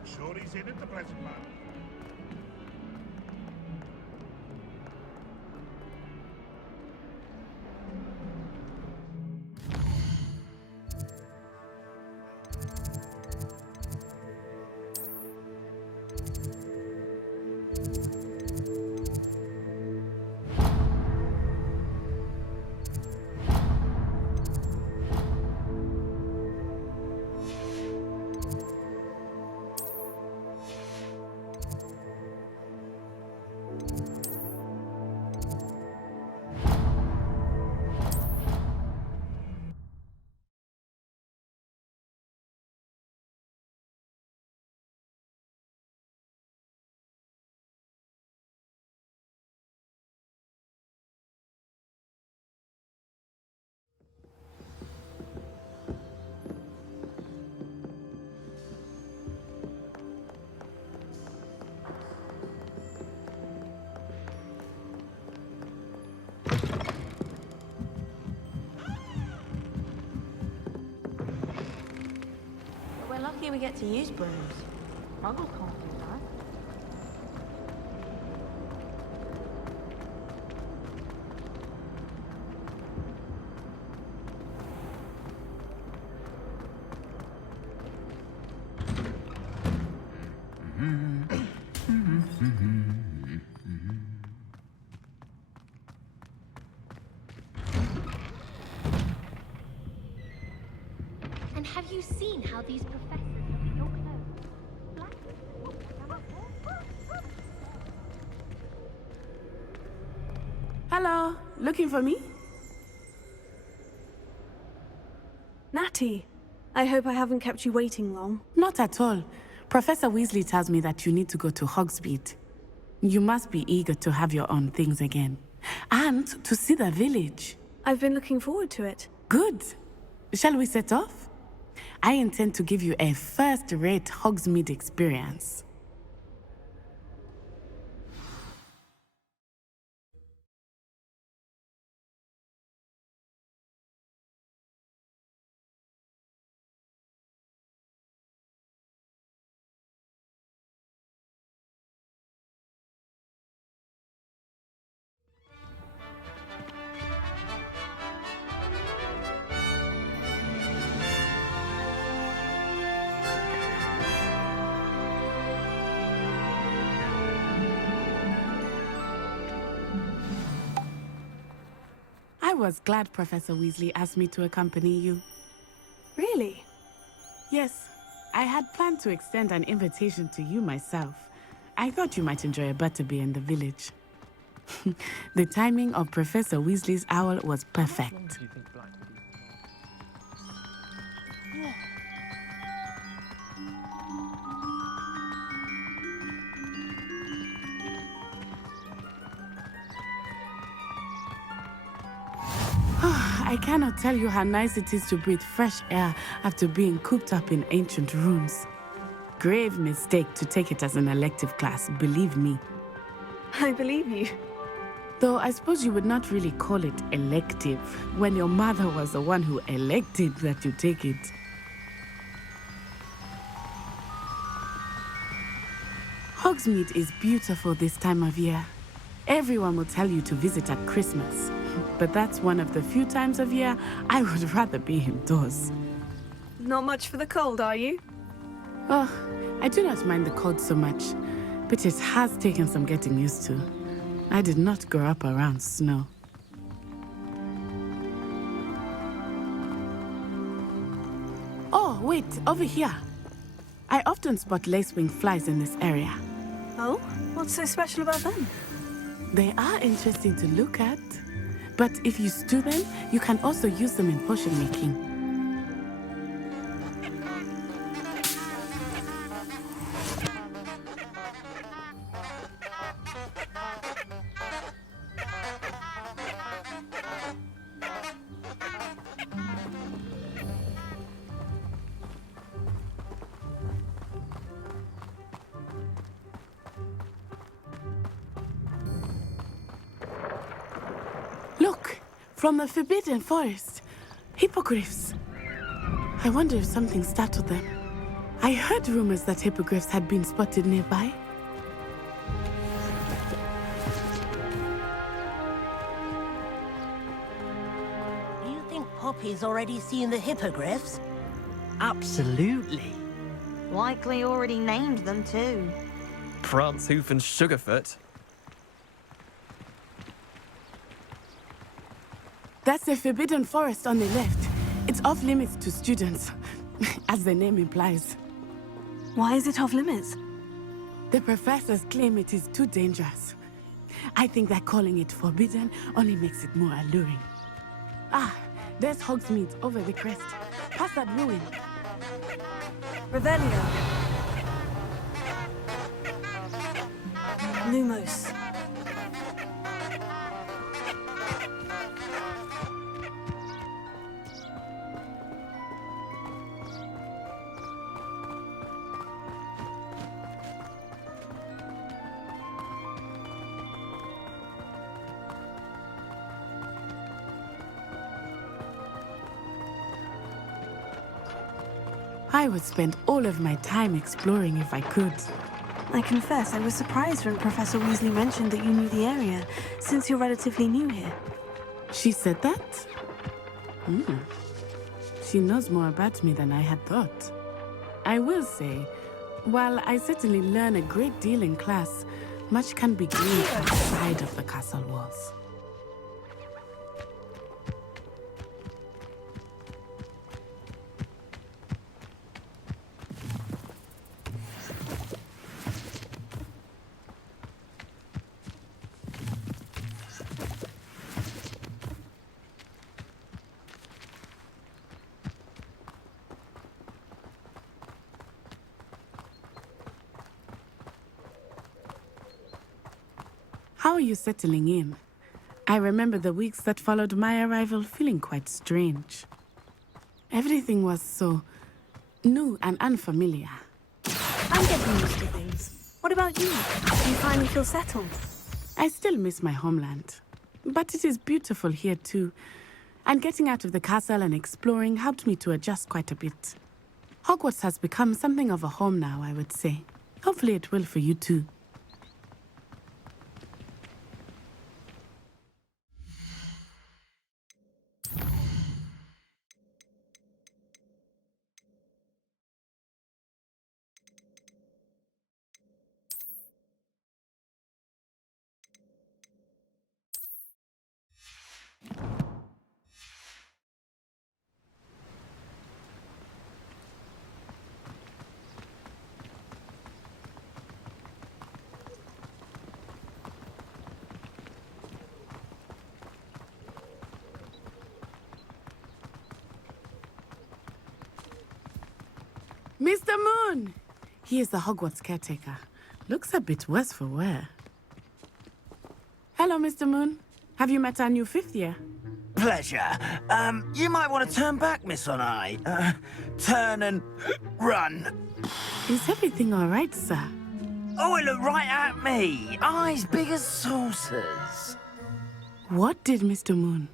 not sure he's in at the present moment. We're lucky we get to use brooms. Muggles can't do that. And have you seen how these professors look in your clothes? Black? Hello, looking for me? Natty, I hope I haven't kept you waiting long. Not at all. Professor Weasley tells me that you need to go to Hogsmeade. You must be eager to have your own things again. And to see the village. I've been looking forward to it. Good. Shall we set off? I intend to give you a first-rate Hogsmeade experience. I was glad Professor Weasley asked me to accompany you. Really? Yes, I had planned to extend an invitation to you myself. I thought you might enjoy a butterbeer in the village. The timing of Professor Weasley's owl was perfect. I cannot tell you how nice it is to breathe fresh air after being cooped up in ancient rooms. Grave mistake to take it as an elective class, believe me. I believe you. Though I suppose you would not really call it elective when your mother was the one who elected that you take it. Hogsmeade is beautiful this time of year. Everyone will tell you to visit at Christmas. But that's one of the few times of year I would rather be indoors. Not much for the cold, are you? Oh, I do not mind the cold so much, but it has taken some getting used to. I did not grow up around snow. Oh, wait, over here. I often spot lacewing flies in this area. Oh? What's so special about them? They are interesting to look at. But if you stew them, you can also use them in potion making. Look, from the Forbidden Forest. Hippogriffs. I wonder if something startled them. I heard rumors that hippogriffs had been spotted nearby. Do you think Poppy's already seen the hippogriffs? Absolutely. Likely already named them too. Prancehoof and Sugarfoot. That's the Forbidden Forest on the left. It's off limits to students, as the name implies. Why is it off limits? The professors claim it is too dangerous. I think that calling it forbidden only makes it more alluring. Ah, there's Hogsmeade over the crest. Past that ruin. Revelio. Lumos. I would spend all of my time exploring if I could. I confess, I was surprised when Professor Weasley mentioned that you knew the area, since you're relatively new here. She said that? She knows more about me than I had thought. I will say, while I certainly learn a great deal in class, much can be gleaned outside of the castle walls. How are you settling in? I remember the weeks that followed my arrival feeling quite strange. Everything was so new and unfamiliar. I'm getting used to things. What about you? Do you finally feel settled? I still miss my homeland, but it is beautiful here too. And getting out of the castle and exploring helped me to adjust quite a bit. Hogwarts has become something of a home now, I would say. Hopefully it will for you too. Mr. Moon! He is the Hogwarts caretaker. Looks a bit worse for wear. Hello, Mr. Moon. Have you met our new fifth year? Pleasure. You might want to turn back, Miss On Eye. Turn and run. Is everything all right, sir? Oh, it looked right at me. Eyes big as saucers. What did Mr. Moon?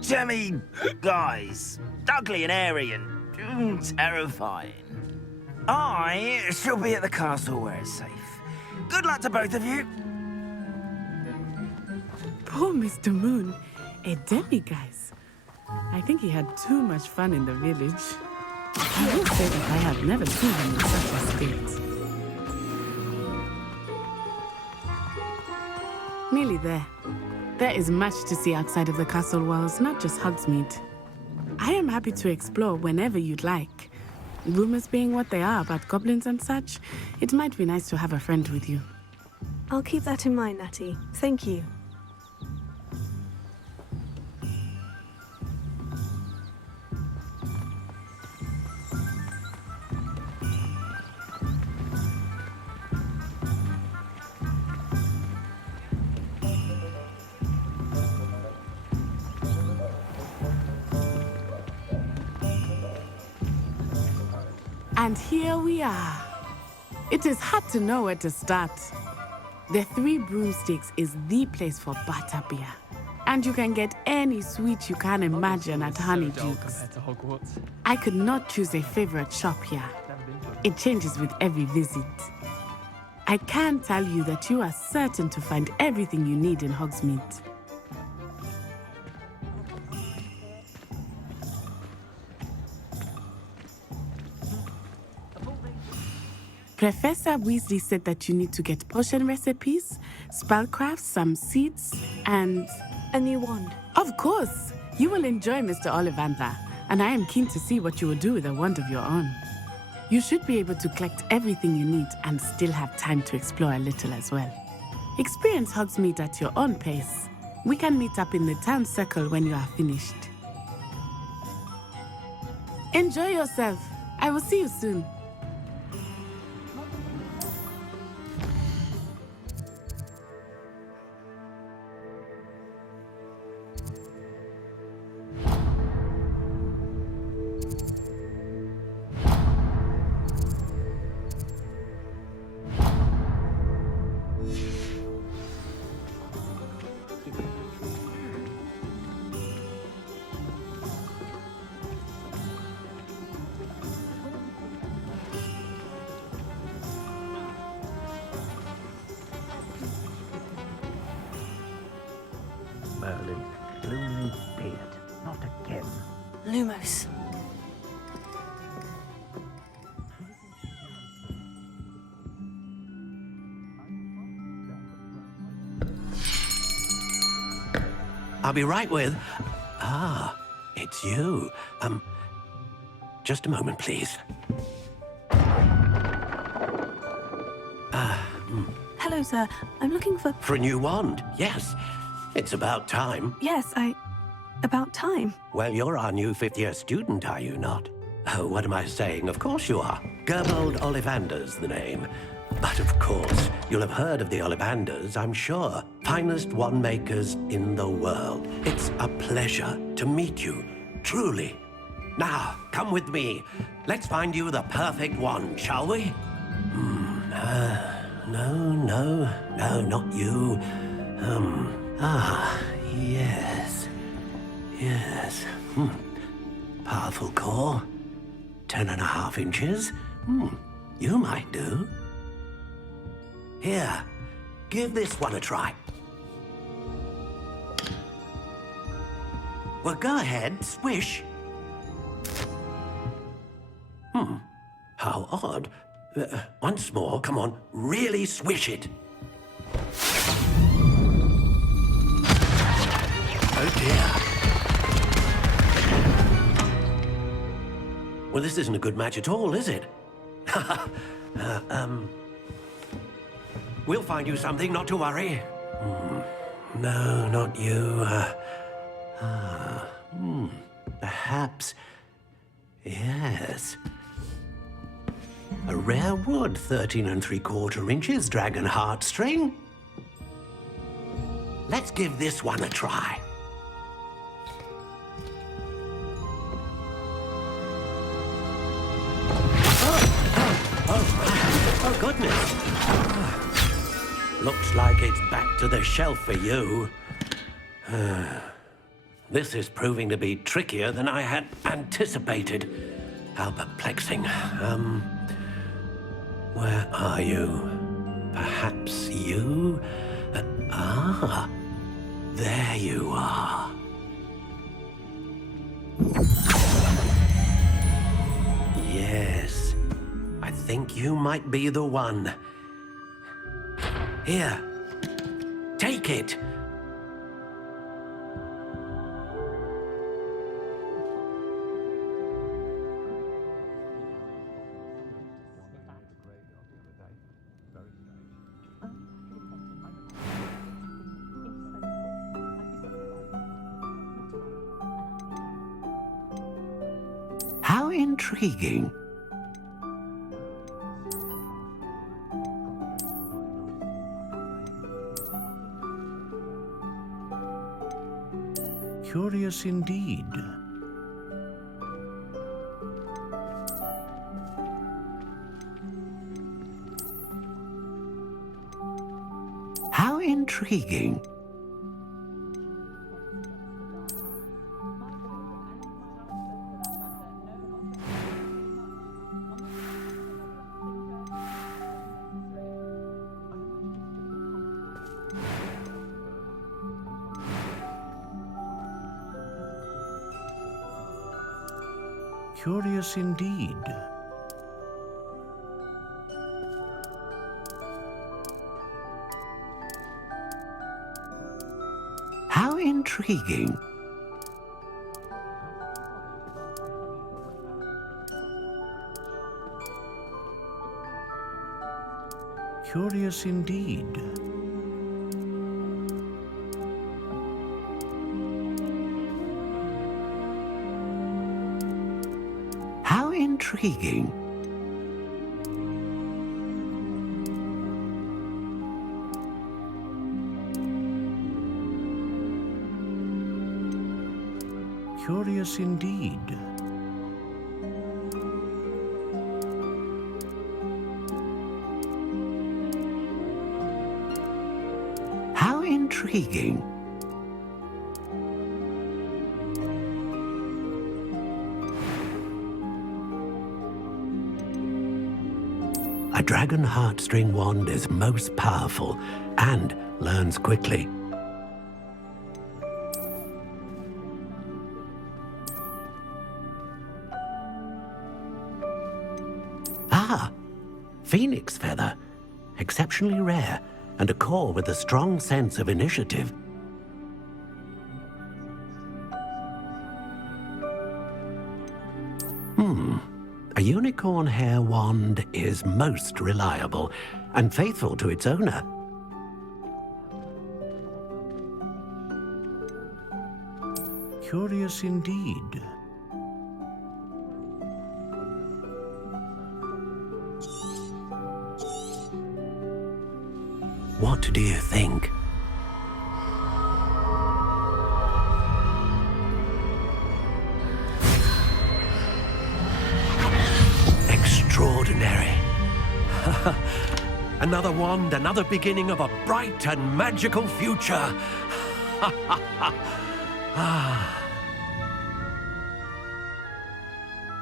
Jemmy guys. Ugly and airy and terrifying. I shall be at the castle where it's safe. Good luck to both of you. Poor Mr. Moon. A demiguise. I think he had too much fun in the village. I will say that I have never seen him in such a state. Nearly there. There is much to see outside of the castle walls, not just Hogsmeade. I am happy to explore whenever you'd like. Rumors being what they are about goblins and such, it might be nice to have a friend with you. I'll keep that in mind, Natty. Thank you. And here we are. It is hard to know where to start. The Three Broomsticks is the place for butterbeer. And you can get any sweet you can imagine at Honeyduke's. Compared to Hogwarts. I could not choose a favorite shop here. It changes with every visit. I can tell you that you are certain to find everything you need in Hogsmeade. Professor Weasley said that you need to get potion recipes, spellcrafts, some seeds, and... A new wand. Of course! You will enjoy Mr. Ollivander, and I am keen to see what you will do with a wand of your own. You should be able to collect everything you need and still have time to explore a little as well. Experience Hogsmeade at your own pace. We can meet up in the town circle when you are finished. Enjoy yourself. I will see you soon. Merlin, Plummly, beard. Not again. Lumos. I'll be right with... Ah, it's you. Just a moment, please. Hello, sir. I'm looking for... For a new wand, yes. It's about time. Yes, about time. Well, you're our new fifth-year student, are you not? Oh, what am I saying? Of course you are. Gerbold Ollivander's the name. But of course, you'll have heard of the Ollivanders, I'm sure. Finest wand makers in the world. It's a pleasure to meet you, truly. Now, come with me. Let's find you the perfect wand, shall we? No, not you. Yes. Powerful core. 10.5 inches. You might do. Here, give this one a try. Well, go ahead, swish. How odd. Once more, come on, really swish it. Oh dear. Well, this isn't a good match at all, is it? We'll find you something, not to worry. No, not you. Perhaps... Yes. A rare wood, 13 3/4 inches, dragon heartstring. Let's give this one a try. Oh, goodness. Looks like it's back to the shelf for you. This is proving to be trickier than I had anticipated. How perplexing. Where are you? Perhaps you? There you are. Yes, I think you might be the one. Here, take it. How intriguing. Curious indeed. How intriguing. Curious indeed. How intriguing. Curious indeed. How intriguing. Curious indeed. How intriguing. A dragon heartstring wand is most powerful and learns quickly. Ah, phoenix feather. Exceptionally rare, and a core with a strong sense of initiative. A unicorn hair wand is most reliable and faithful to its owner. Curious indeed. What do you think? Extraordinary. Another wand, another beginning of a bright and magical future.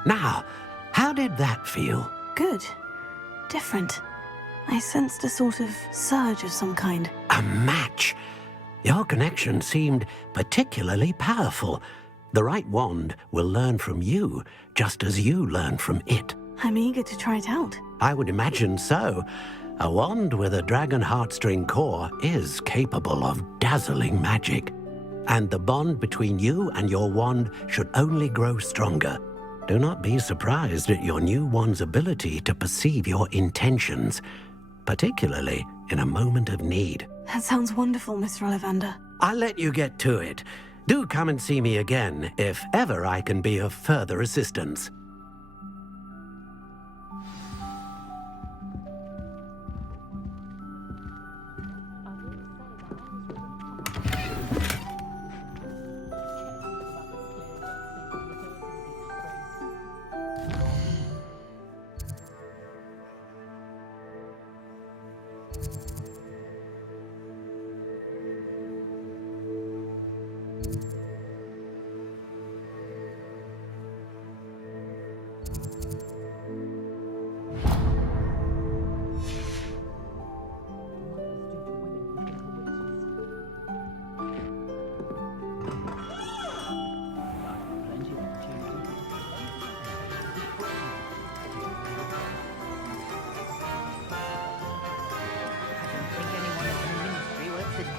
Now, how did that feel? Good. Different. I sensed a sort of surge of some kind. A match. Your connection seemed particularly powerful. The right wand will learn from you, just as you learn from it. I'm eager to try it out. I would imagine so. A wand with a dragon heartstring core is capable of dazzling magic. And the bond between you and your wand should only grow stronger. Do not be surprised at your new wand's ability to perceive your intentions, particularly in a moment of need. That sounds wonderful, Mr. Ollivander. I'll let you get to it. Do come and see me again if ever I can be of further assistance.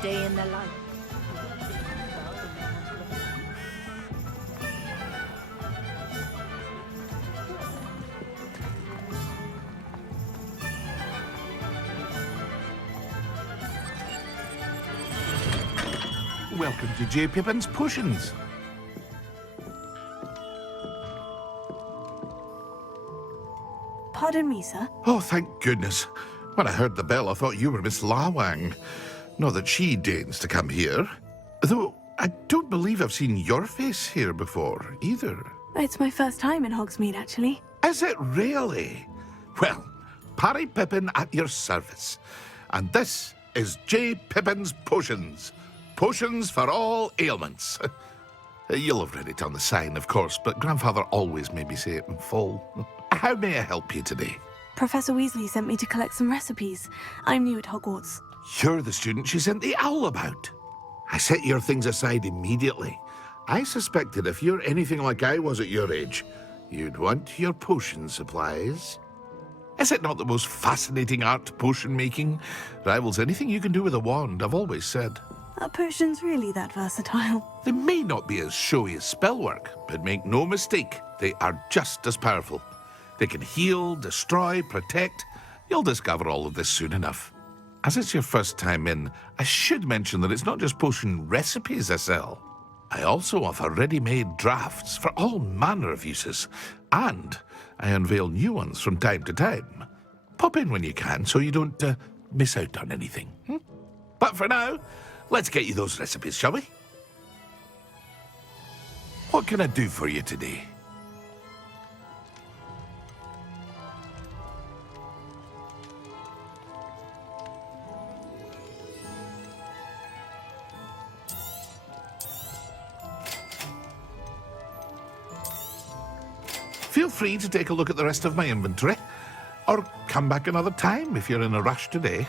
Day in the life. Welcome to J. Pippins Potions. Pardon me, sir. Oh, thank goodness. When I heard the bell, I thought you were Miss Lawang. Not that she deigns to come here. Though, I don't believe I've seen your face here before, either. It's my first time in Hogsmeade, actually. Is it really? Well, Parry Pippin at your service. And this is J. Pippins Potions. Potions for all ailments. You'll have read it on the sign, of course, but Grandfather always made me say it in full. How may I help you today? Professor Weasley sent me to collect some recipes. I'm new at Hogwarts. You're the student she sent the owl about. I set your things aside immediately. I suspected if you're anything like I was at your age, You'd want your potion supplies. Is it not the most fascinating art, potion making? Rivals anything you can do with a wand, I've always said. Are potions really that versatile? They may not be as showy as spellwork, but make no mistake, they are just as powerful. They can heal, destroy, protect. You'll discover all of this soon enough. As it's your first time in, I should mention that it's not just potion recipes I sell. I also offer ready-made drafts for all manner of uses, and I unveil new ones from time to time. Pop in when you can so you don't miss out on anything. But for now, let's get you those recipes, shall we? What can I do for you today? Feel free to take a look at the rest of my inventory, or come back another time if you're in a rush today.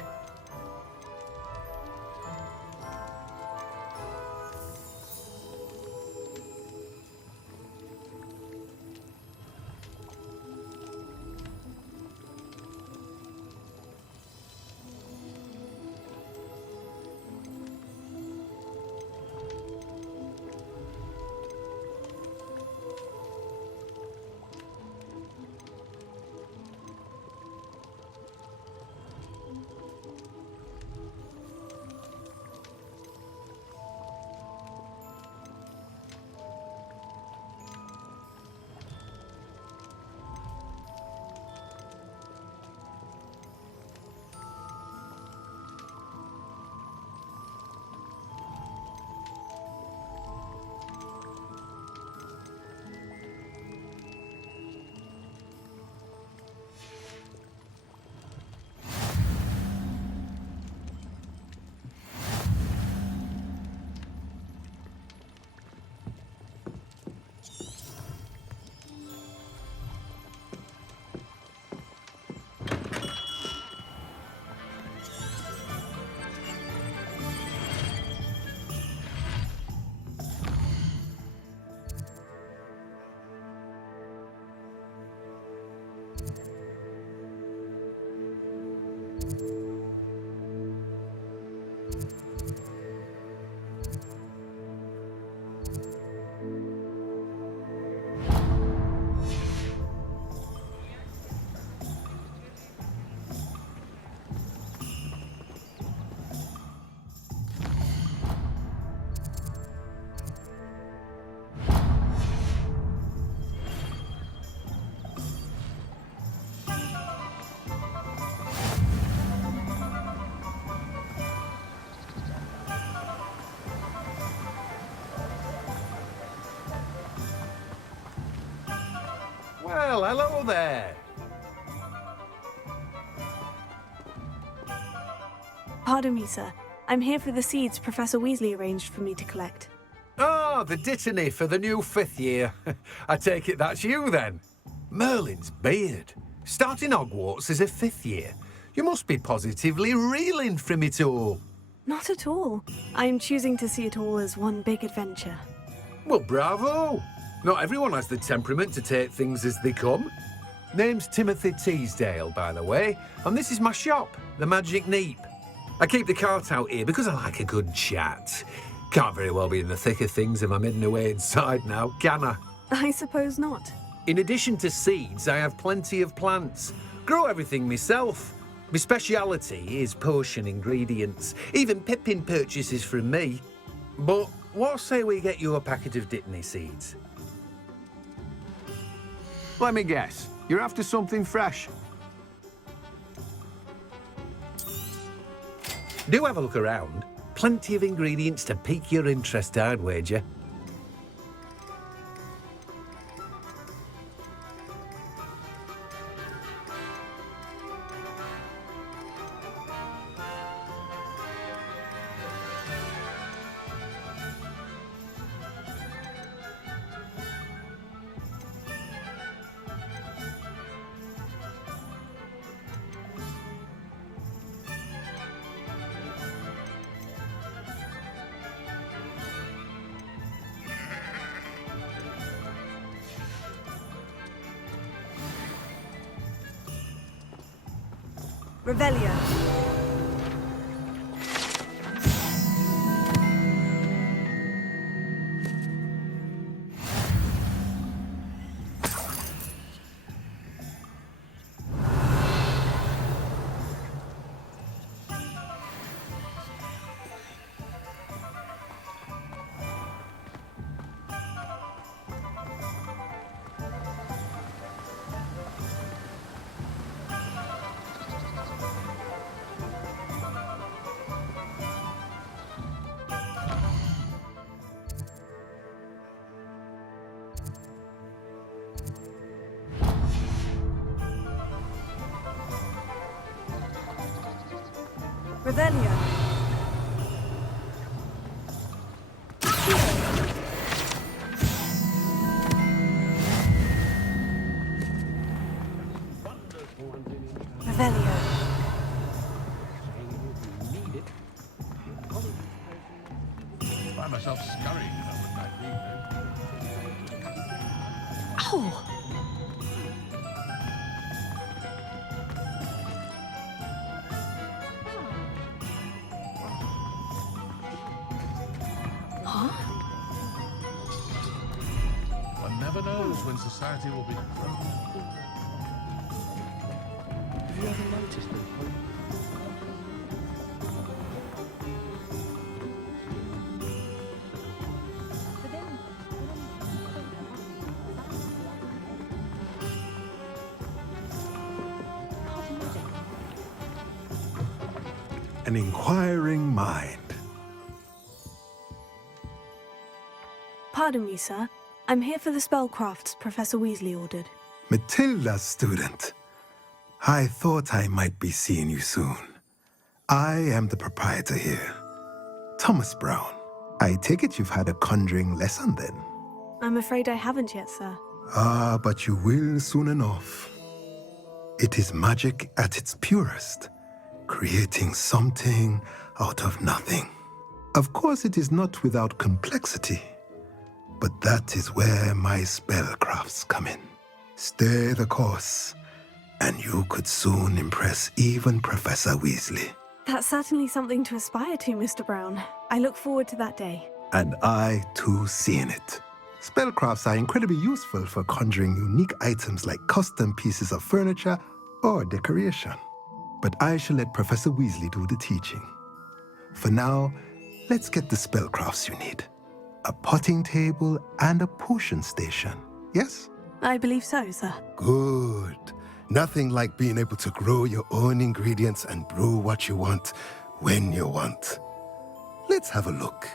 Well, hello there. Pardon me, sir. I'm here for the seeds Professor Weasley arranged for me to collect. Oh, the dittany for the new 5th year. I take it that's you, then. Merlin's beard. Starting Hogwarts as a 5th year. You must be positively reeling from it all. Not at all. I'm choosing to see it all as one big adventure. Well, bravo. Not everyone has the temperament to take things as they come. Name's Timothy Teasdale, by the way, and this is my shop, the Magic Neep. I keep the cart out here because I like a good chat. Can't very well be in the thick of things if I'm hidden away inside now, can I? I suppose not. In addition to seeds, I have plenty of plants. Grow everything myself. My speciality is potion ingredients. Even Pippin purchases from me. But what say we get you a packet of Dittany seeds? Let me guess. You're after something fresh. Do have a look around. Plenty of ingredients to pique your interest, I'd wager. Revelio. Revelio. Revelio. Find myself scurrying over my feet. Oh! One never knows when society will be thrown. Have you ever noticed them? An inquiring mind. Pardon me, sir. I'm here for the spellcrafts Professor Weasley ordered. Matilda's student. I thought I might be seeing you soon. I am the proprietor here, Thomas Brown. I take it you've had a conjuring lesson then? I'm afraid I haven't yet, sir. Ah, but you will soon enough. It is magic at its purest, creating something out of nothing. Of course, it is not without complexity, but that is where my spellcrafts come in. Stay the course, and you could soon impress even Professor Weasley. That's certainly something to aspire to, Mr. Brown. I look forward to that day. And I, too, seeing it. Spellcrafts are incredibly useful for conjuring unique items like custom pieces of furniture or decoration. But I shall let Professor Weasley do the teaching. For now, let's get the spellcrafts you need. A potting table and a potion station, yes? I believe so, sir. Good. Nothing like being able to grow your own ingredients and brew what you want when you want. Let's have a look.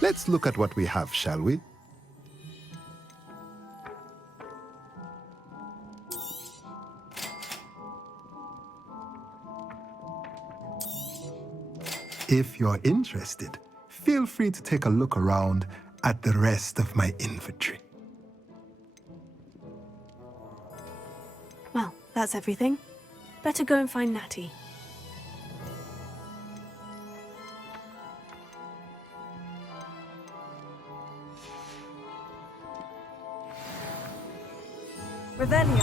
Let's look at what we have, shall we? If you're interested, feel free to take a look around at the rest of my inventory. Well, that's everything. Better go and find Natty. Revelio.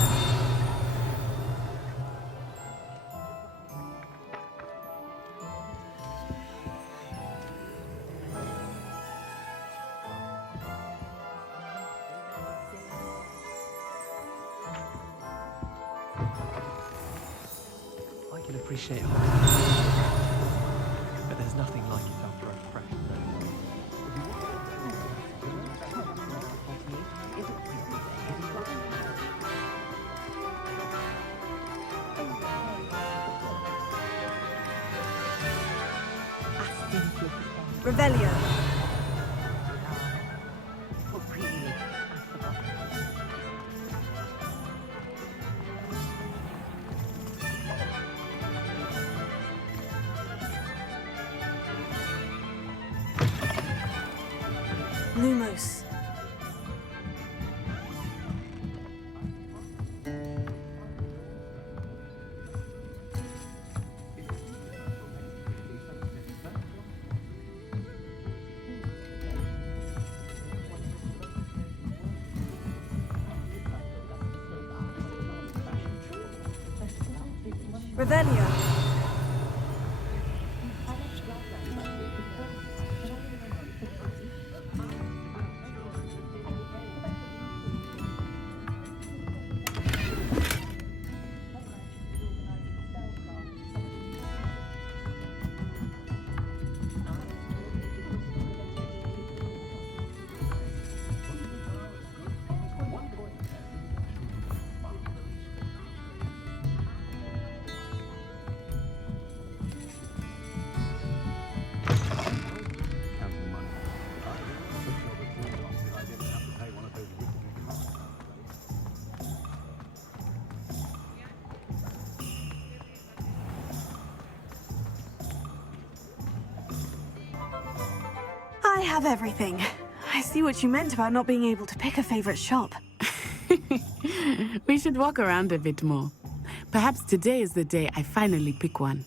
I can appreciate Hogsmeade, but there's nothing like it after a fresh Revelio. Lumos. Revelio. I have everything. I see what you meant about not being able to pick a favorite shop. We should walk around a bit more. Perhaps today is the day I finally pick one.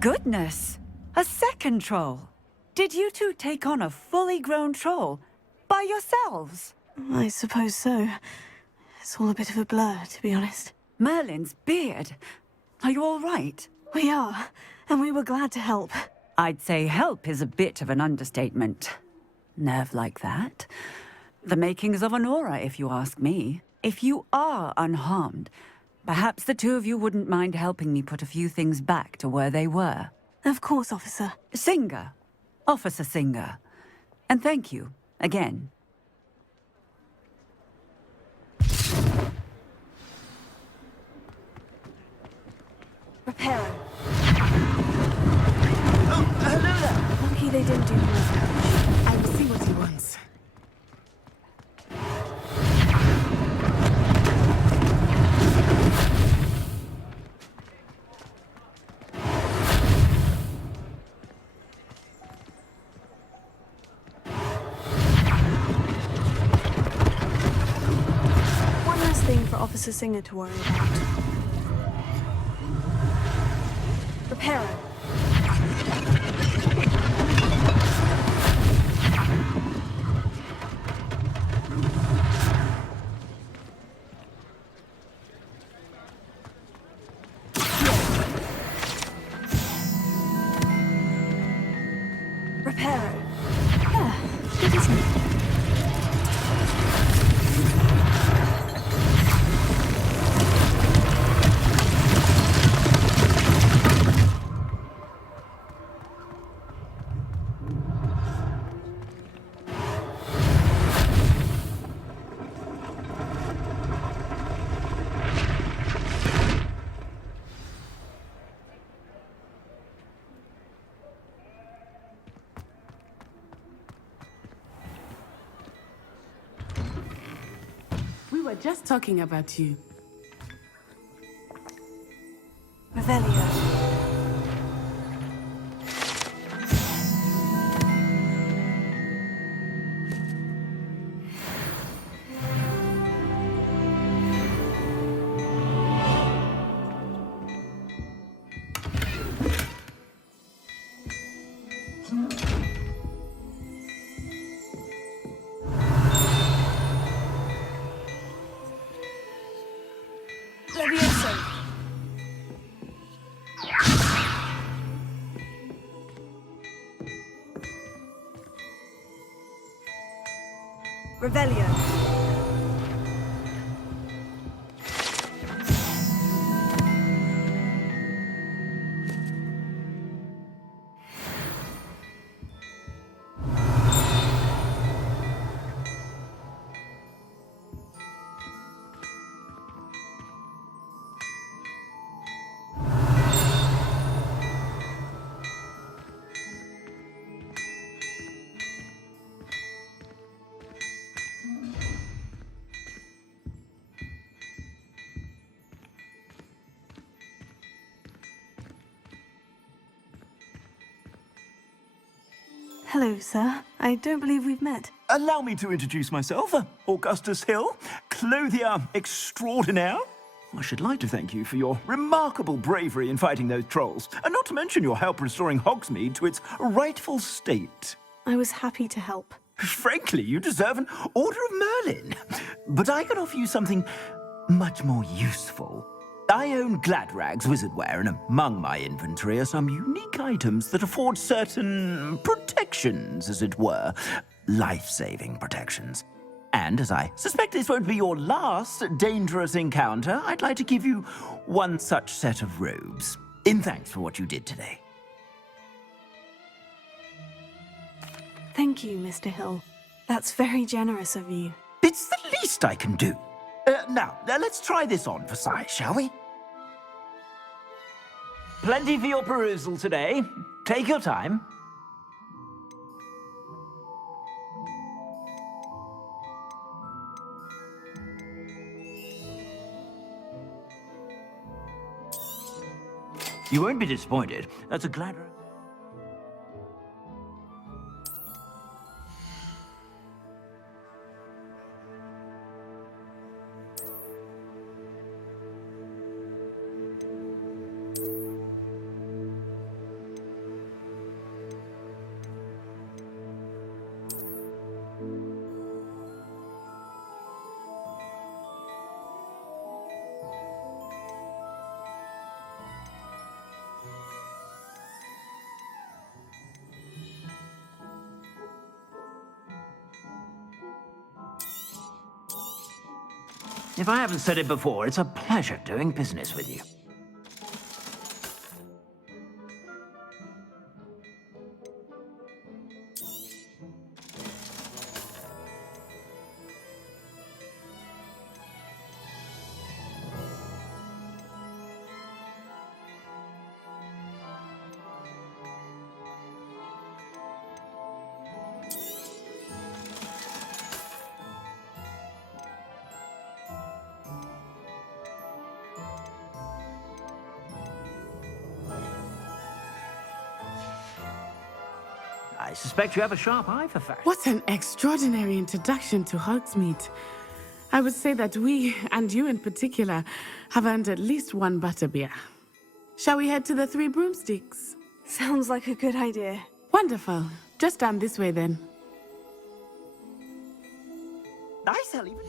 Goodness! A second troll! Did you two take on a fully grown troll? By yourselves? I suppose so. It's all a bit of a blur, to be honest. Merlin's beard. Are you all right? We are, and we were glad to help. I'd say help is a bit of an understatement. Nerve like that. The makings of an aura, if you ask me. If you are unharmed, perhaps the two of you wouldn't mind helping me put a few things back to where they were. Of course, officer. Singer. Officer Singer. And thank you, again. Reparo. Oh, hello there. Lucky they didn't do more. I will see what he wants. One last thing for Officer Singer to worry about. Reparo. Reparo. Ah, good, isn't it? We were just talking about you. Revelio. Levioso. Revelio. Hello, sir. I don't believe we've met. Allow me to introduce myself, Augustus Hill, clothier extraordinaire. I should like to thank you for your remarkable bravery in fighting those trolls, and not to mention your help restoring Hogsmeade to its rightful state. I was happy to help. Frankly, you deserve an Order of Merlin. But I can offer you something much more useful. I own Gladrag's wizardware, and among my inventory are some unique items that afford certain protections, as it were. Life-saving protections. And as I suspect this won't be your last dangerous encounter, I'd like to give you one such set of robes, in thanks for what you did today. Thank you, Mr. Hill. That's very generous of you. It's the least I can do. Now, let's try this on for size, shall we? Plenty for your perusal today. Take your time. You won't be disappointed. That's a glad... If I haven't said it before, it's a pleasure doing business with you. I suspect you have a sharp eye for facts. What an extraordinary introduction to Hogsmeade. I would say that we, and you in particular, have earned at least one butterbeer. Shall we head to the Three Broomsticks? Sounds like a good idea. Wonderful. Just down this way then. I shall even...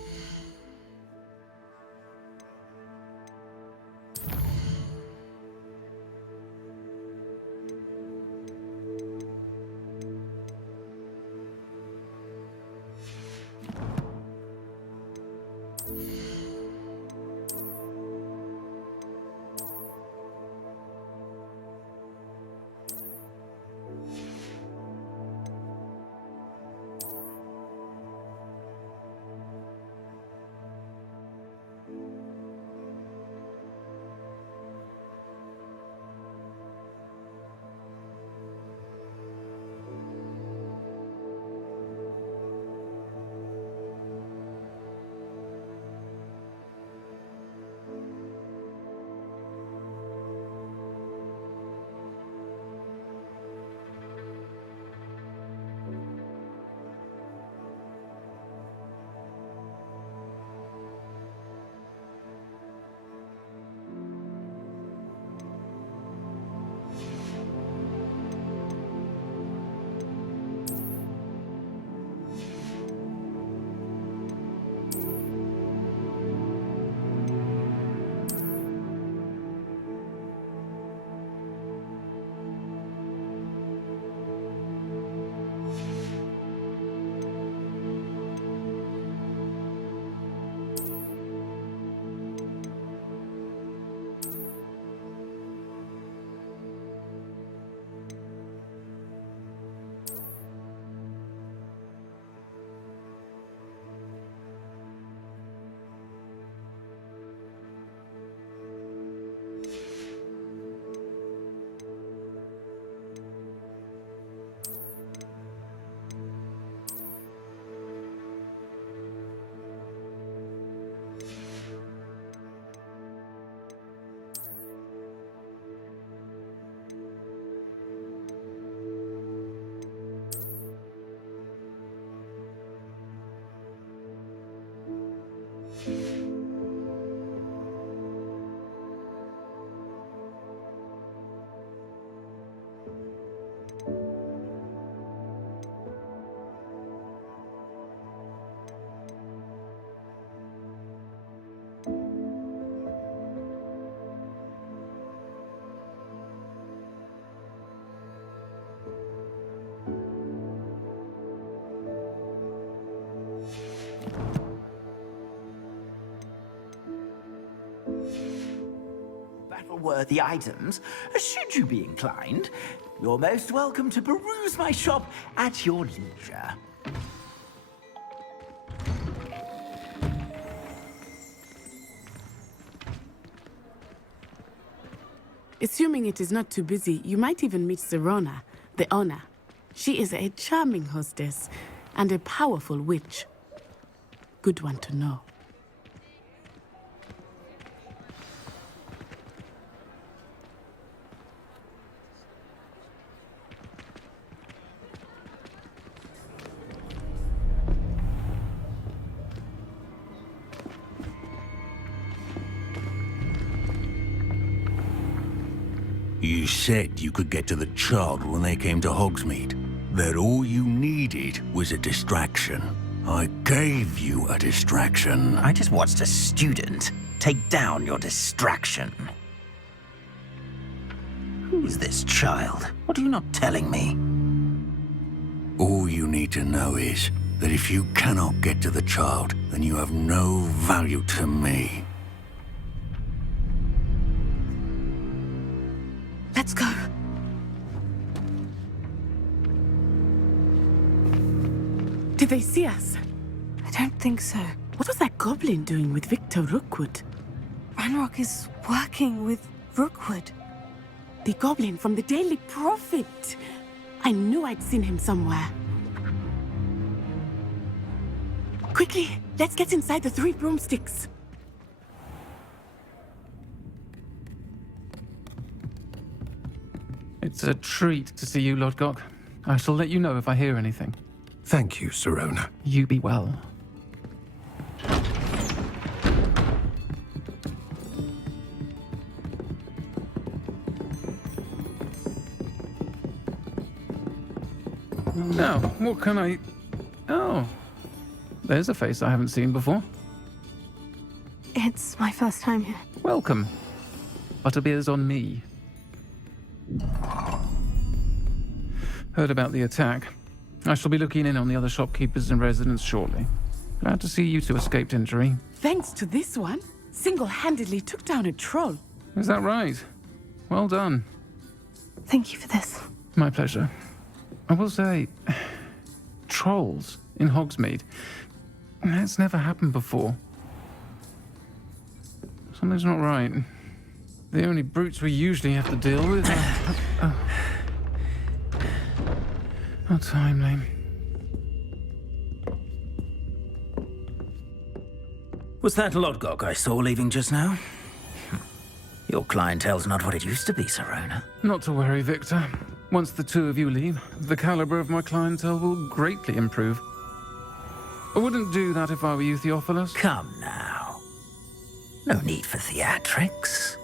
Worthy items, should you be inclined. You're most welcome to peruse my shop at your leisure. Assuming it is not too busy, you might even meet Serona, the owner. She is a charming hostess and a powerful witch. Good one to know. You said you could get to the child when they came to Hogsmeade. That all you needed was a distraction. I gave you a distraction. I just watched a student take down your distraction. Who is this child? What are you not telling me? All you need to know is that if you cannot get to the child, then you have no value to me. Let's go. Did they see us? I don't think so. What was that goblin doing with Victor Rookwood? Ranrock is working with Rookwood. The goblin from the Daily Prophet. I knew I'd seen him somewhere. Quickly, let's get inside the Three Broomsticks. It's a treat to see you, Lord Gok. I shall let you know if I hear anything. Thank you, Sirona. You be well. Now, what can I... Oh, there's a face I haven't seen before. It's my first time here. Welcome. Butterbeer's on me. Heard about the attack. I shall be looking in on the other shopkeepers and residents shortly. Glad to see you two escaped injury. Thanks to this one, single-handedly took down a troll. Is that right? Well done. Thank you for this. My pleasure. I will say, trolls in Hogsmeade. That's never happened before. Something's not right. The only brutes we usually have to deal with are... How timely. Was that Lodgok I saw leaving just now? Your clientele's not what it used to be, Sirona. Not to worry, Victor. Once the two of you leave, the caliber of my clientele will greatly improve. I wouldn't do that if I were you, Theophilus. Come now. No need for theatrics.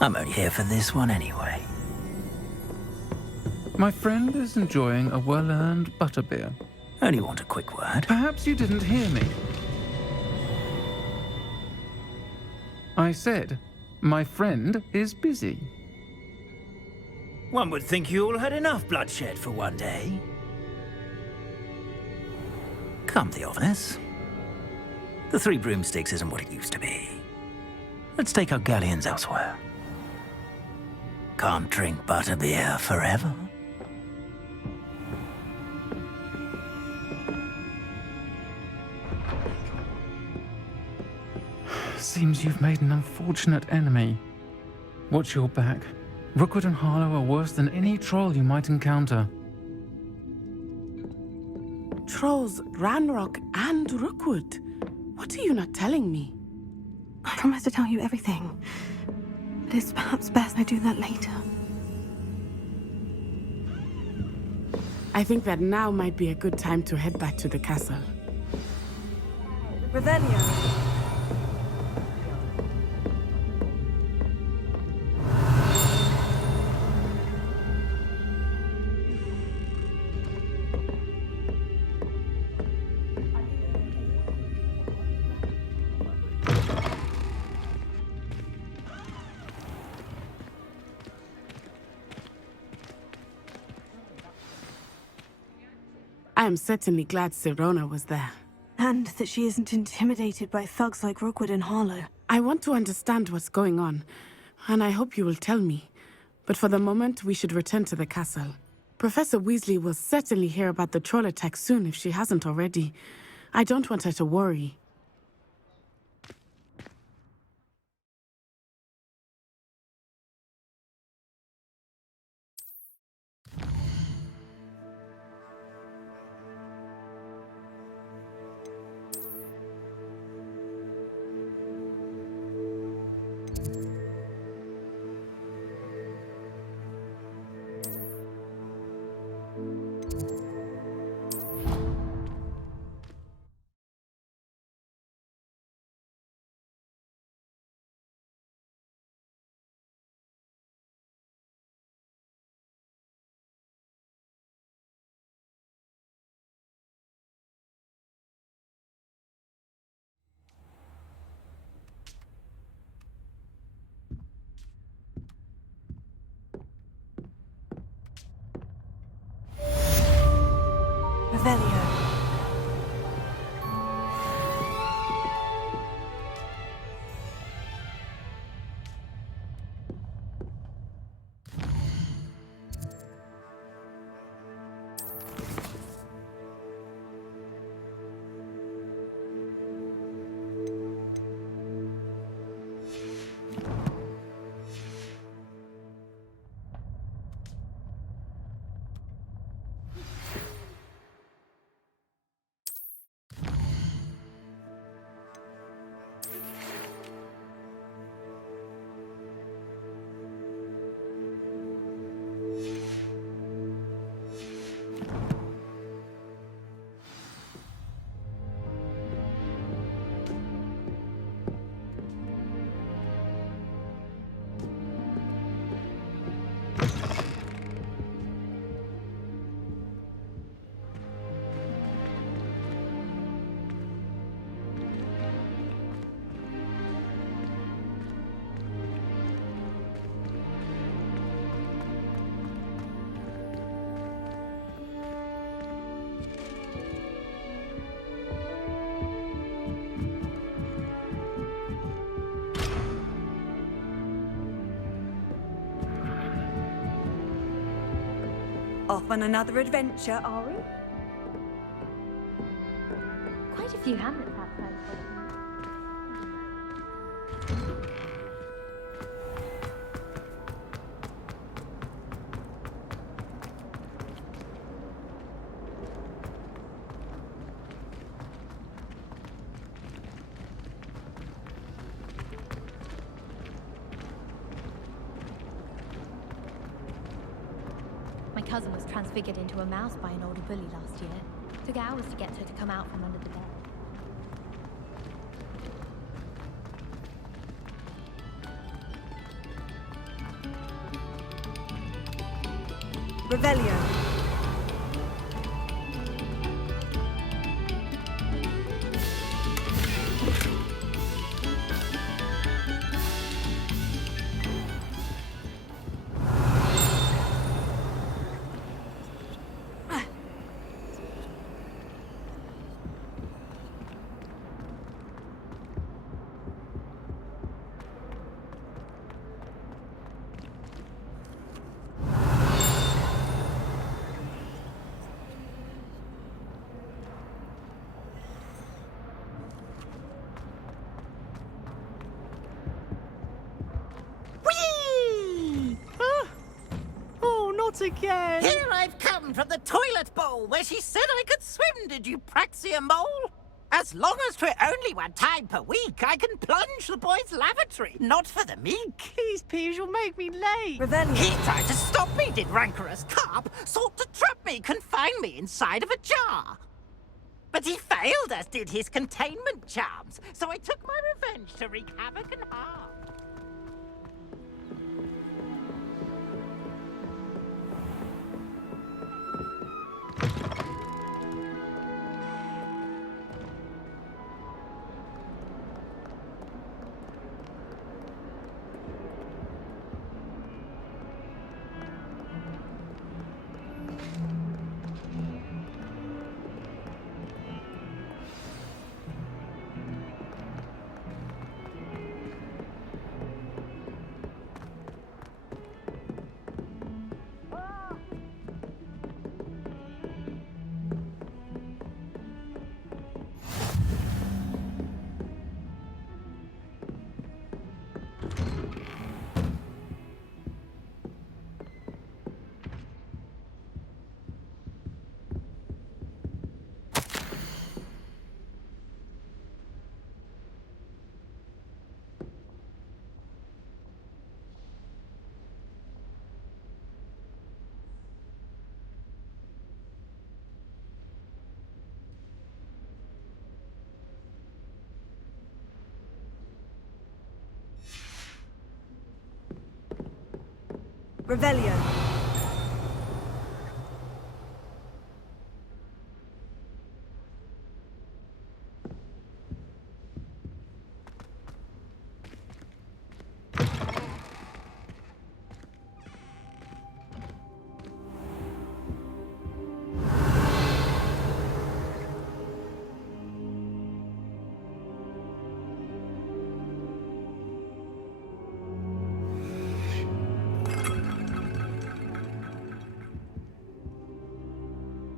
I'm only here for this one anyway. My friend is enjoying a well-earned butterbeer. Only want a quick word. Perhaps you didn't hear me. I said, my friend is busy. One would think you all had enough bloodshed for one day. Come, Theophilus. The Three Broomsticks isn't what it used to be. Let's take our galleons elsewhere. Can't drink butterbeer forever. Seems you've made an unfortunate enemy. Watch your back. Rookwood and Harlow are worse than any troll you might encounter. Trolls, Ranrock, and Rookwood. What are you not telling me? I promise to tell you everything. But it's perhaps best I do that later. I think that now might be a good time to head back to the castle. Revelio. I am certainly glad Sirona was there. And that she isn't intimidated by thugs like Rookwood and Harlow. I want to understand what's going on, and I hope you will tell me. But for the moment, we should return to the castle. Professor Weasley will certainly hear about the troll attack soon if she hasn't already. I don't want her to worry. Revelio. Off on another adventure, are we? Quite a few hamlets outside. My cousin was transfigured into a mouse by an older bully last year. Took hours to get her to come out from under the bed. Revelio. Again. Here I've come from the toilet bowl where she said I could swim, did you praxia mole? As long as 'twere only one time per week, I can plunge the boys' lavatory, not for the meek. These peas will make me late. He tried to stop me, did rancorous carp, sought to trap me, confine me inside of a jar. But he failed, as did his containment charms, so I took my revenge to wreak havoc and harm. Revelio.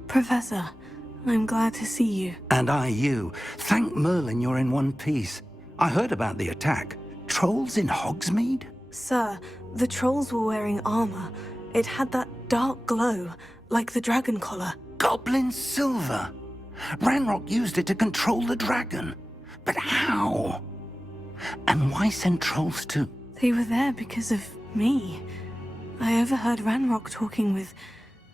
Professor, I'm glad to see you. And I you. Thank Merlin you're in one piece. I heard about the attack. Trolls in Hogsmeade? Sir, the trolls were wearing armor. It had that dark glow, like the dragon collar. Goblin silver! Ranrock used it to control the dragon. But how? And why send trolls to... They were there because of me. I overheard Ranrock talking with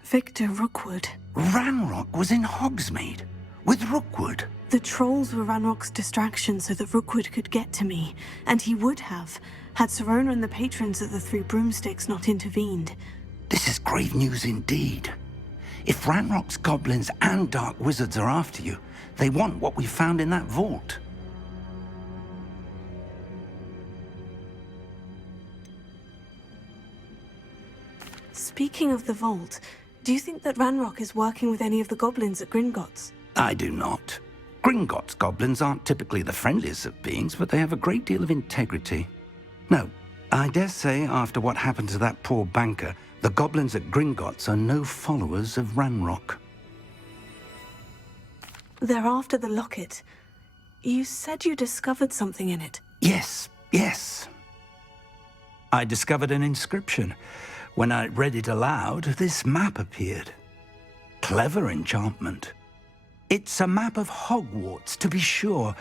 Victor Rookwood. Ranrock was in Hogsmeade with Rookwood. The trolls were Ranrock's distraction so that Rookwood could get to me, and he would have, had Serona and the patrons of the Three Broomsticks not intervened. This is grave news indeed. If Ranrock's goblins and dark wizards are after you, they want what we found in that vault. Speaking of the vault, do you think that Ranrock is working with any of the goblins at Gringotts? I do not. Gringotts goblins aren't typically the friendliest of beings, but they have a great deal of integrity. No, I dare say after what happened to that poor banker, The goblins at Gringotts are no followers of Ranrock. They're after the locket. You said you discovered something in it. Yes. I discovered an inscription. When I read it aloud, this map appeared. Clever enchantment. It's a map of Hogwarts, to be sure,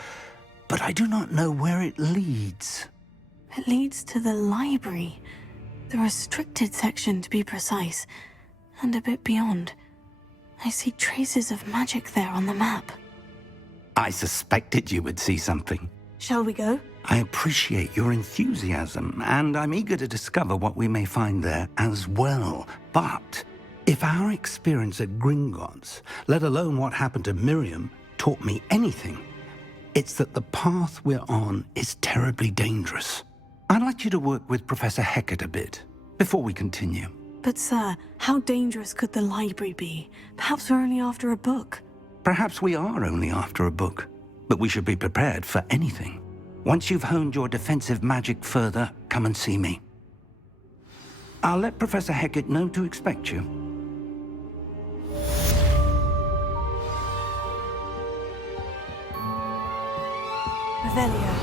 but I do not know where it leads. It leads to the library. The restricted section, to be precise. And a bit beyond. I see traces of magic there on the map. I suspected you would see something. Shall we go? I appreciate your enthusiasm, and I'm eager to discover what we may find there as well. But if our experience at Gringotts, let alone what happened to Miriam, taught me anything, it's that the path we're on is terribly dangerous. I'd like you to work with Professor Hecat a bit before we continue. But sir, how dangerous could the library be? Perhaps we're only after a book. Perhaps we are only after a book, but we should be prepared for anything. Once you've honed your defensive magic further, come and see me. I'll let Professor Hecat know to expect you. Revelio.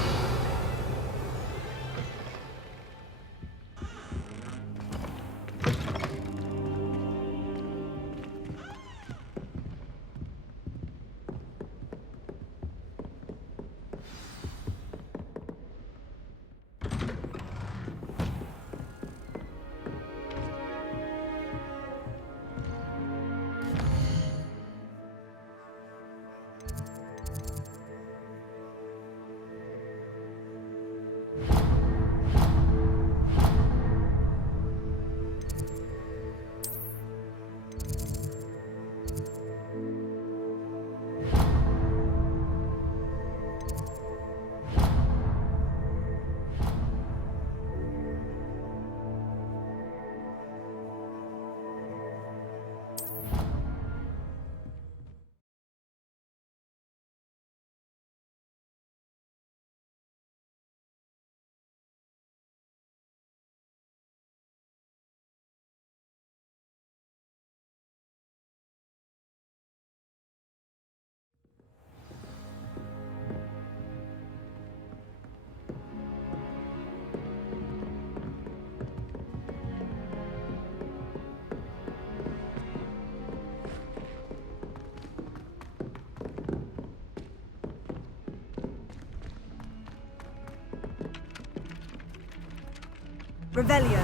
Revelio.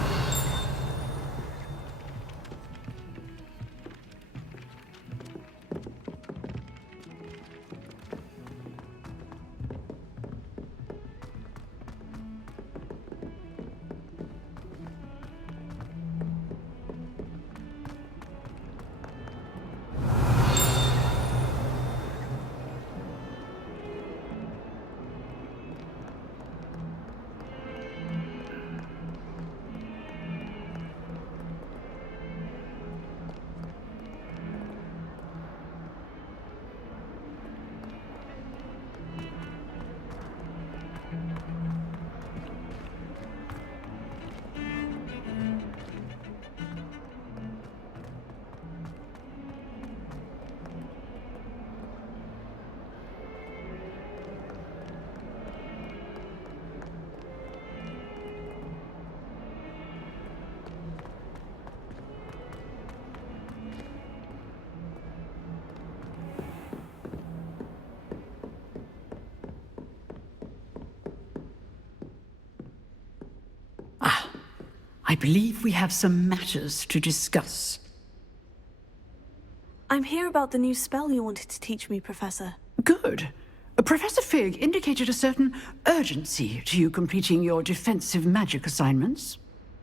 I believe we have some matters to discuss. I'm here about the new spell you wanted to teach me, Professor. Good. Professor Fig indicated a certain urgency to you completing your defensive magic assignments.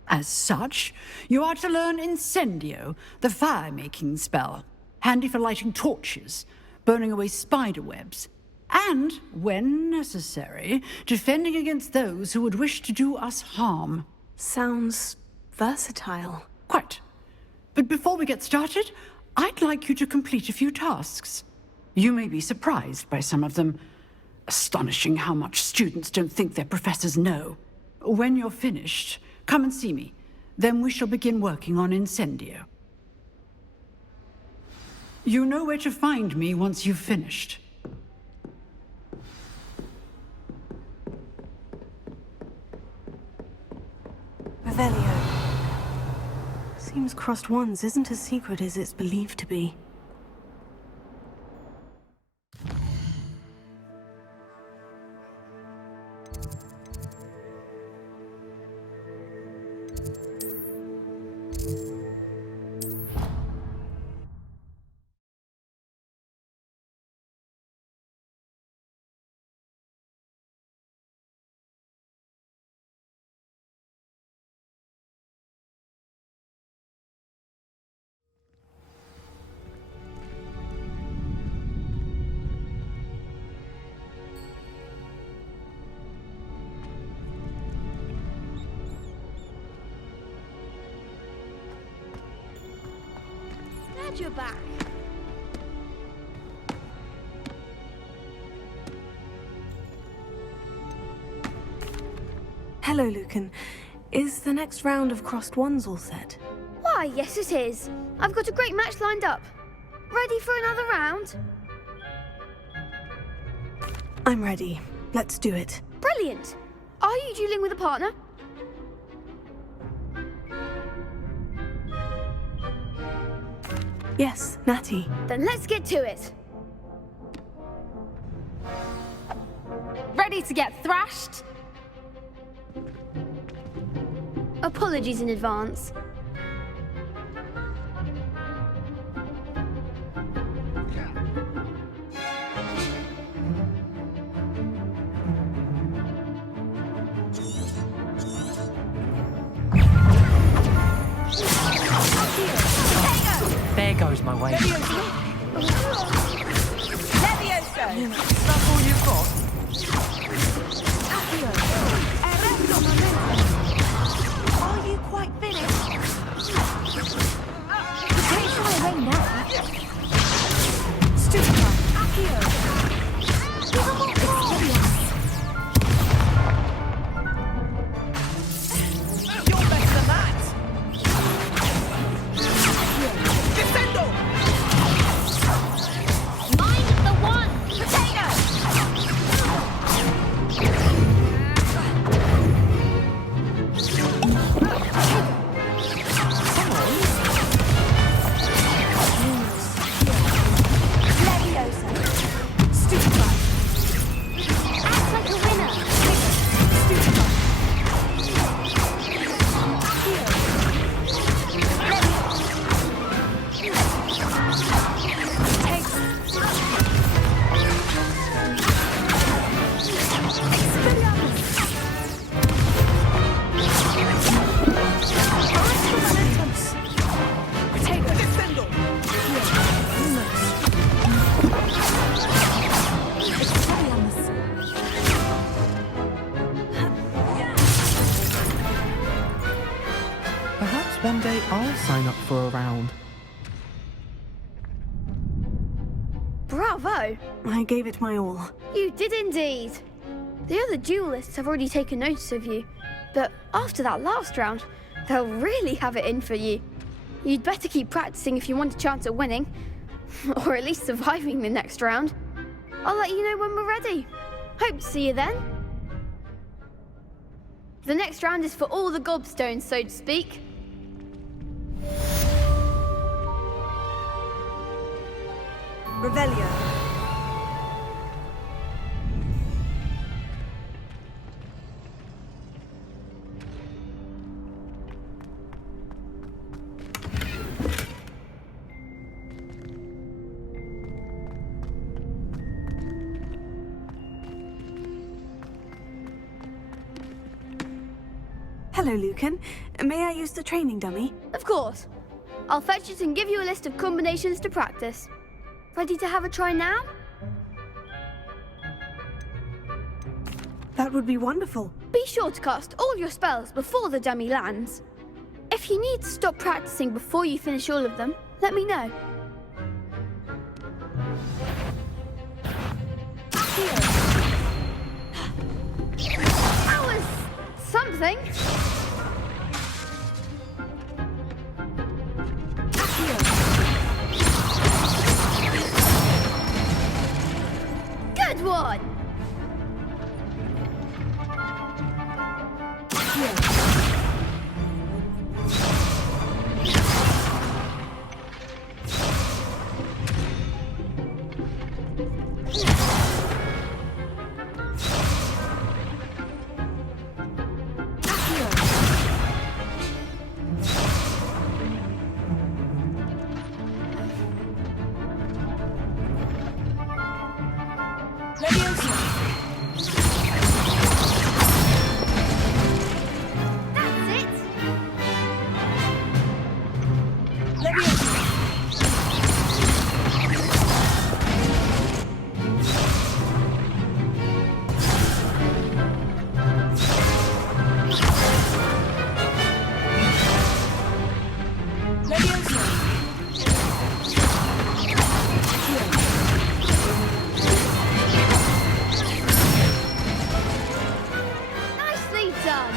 As such, you are to learn Incendio, the fire-making spell, handy for lighting torches, burning away spider webs, and, when necessary, defending against those who would wish to do us harm. Sounds versatile. Quite. But before we get started, I'd like you to complete a few tasks. You may be surprised by some of them. Astonishing how much students don't think their professors know. When you're finished, come and see me. Then we shall begin working on Incendio. You know where to find me once you've finished. Revelio. Seems Crossed Wands isn't as secret as it's believed to be. Glad you're back. Hello, Lucan. Is the next round of Crossed Wands all set? Why, yes it is. I've got a great match lined up. Ready for another round? I'm ready. Let's do it. Brilliant. Are you dueling with a partner? Yes, Natty. Then let's get to it. Ready to get thrashed? Apologies in advance. There goes my way. Levioso! Is that all you've got? Are you quite finished? Take my way now. Stuka, Accio. You're better than that. Descendo! Mind the one! Potato! Leviosa. Stuka. Act like a winner. Stuka. Perhaps one day I'll sign up for a round. Bravo! I gave it my all. You did indeed. The other duelists have already taken notice of you, but after that last round, they'll really have it in for you. You'd better keep practicing if you want a chance at winning, or at least surviving the next round. I'll let you know when we're ready. Hope to see you then. The next round is for all the gobstones, so to speak. Revelio. Hello, Lucan. May I use the training dummy? Of course. I'll fetch it and give you a list of combinations to practice. Ready to have a try now? That would be wonderful. Be sure to cast all your spells before the dummy lands. If you need to stop practicing before you finish all of them, let me know. That was something. Nicely done.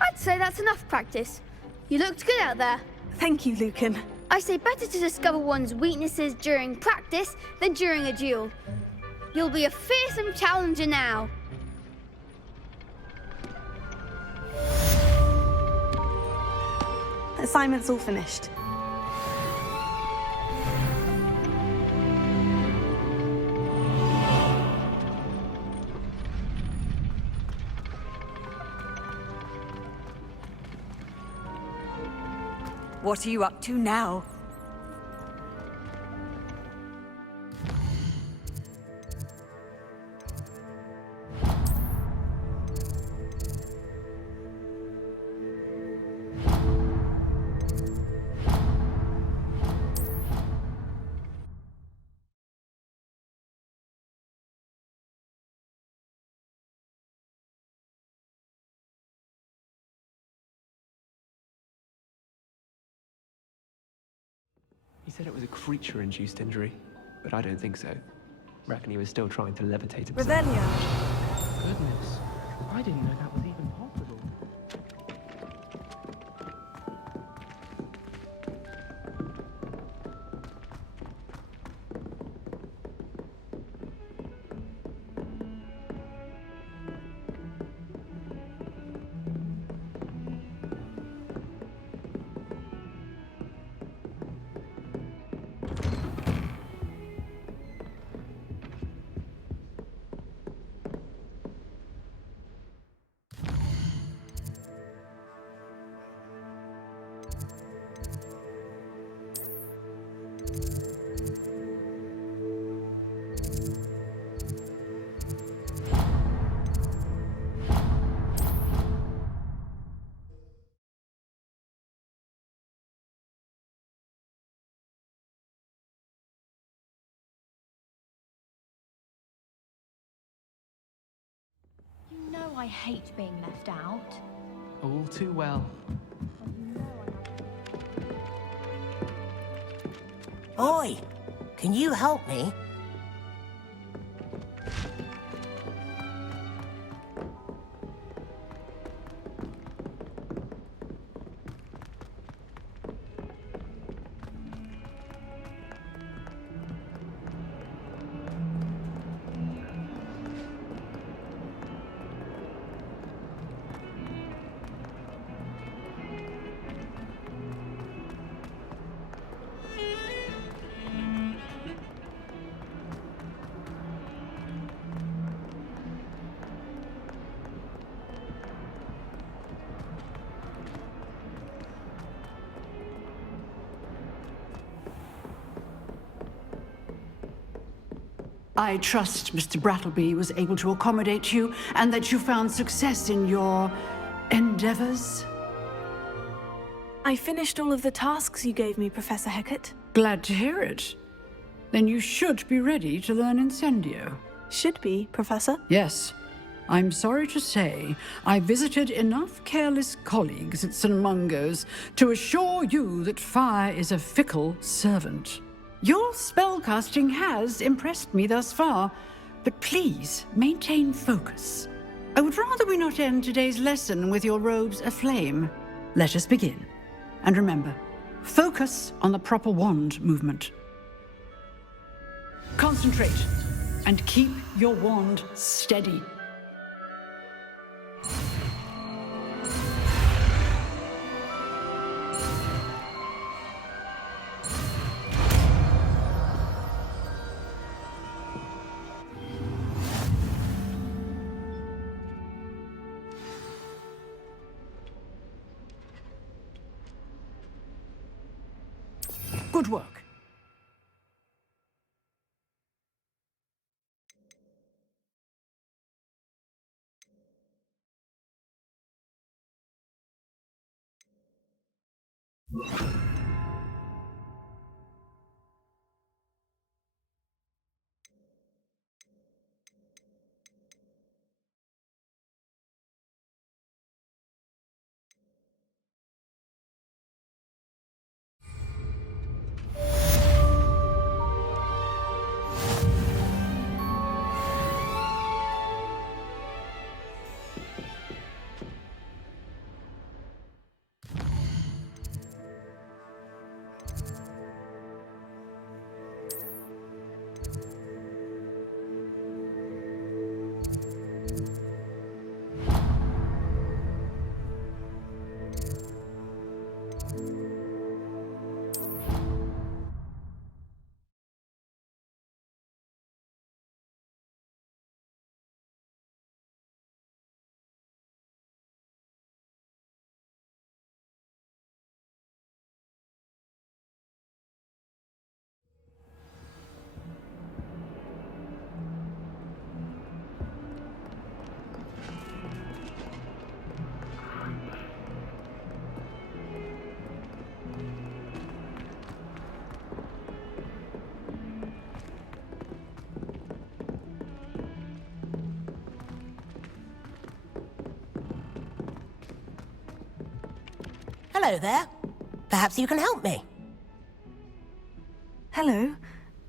I'd say that's enough practice. You looked good out there. Thank you, Lucan. I say better to discover one's weaknesses during practice than during a duel. You'll be a fearsome challenger now. Assignment's all finished. What are you up to now? He said it was a creature-induced injury, but I don't think so. Reckon he was still trying to levitate himself. Revelio. Goodness, I didn't know that was even possible. You know I hate being left out. All too well. Oi, can you help me? I trust Mr. Brattleby was able to accommodate you and that you found success in your endeavors. I finished all of the tasks you gave me, Professor Hecat. Glad to hear it. Then you should be ready to learn Incendio. Should be, Professor. Yes. I'm sorry to say, I visited enough careless colleagues at St. Mungo's to assure you that fire is a fickle servant. Your spellcasting has impressed me thus far, but please maintain focus. I would rather we not end today's lesson with your robes aflame. Let us begin. And remember, focus on the proper wand movement. Concentrate and keep your wand steady. Good work. Hello there. Perhaps you can help me. Hello.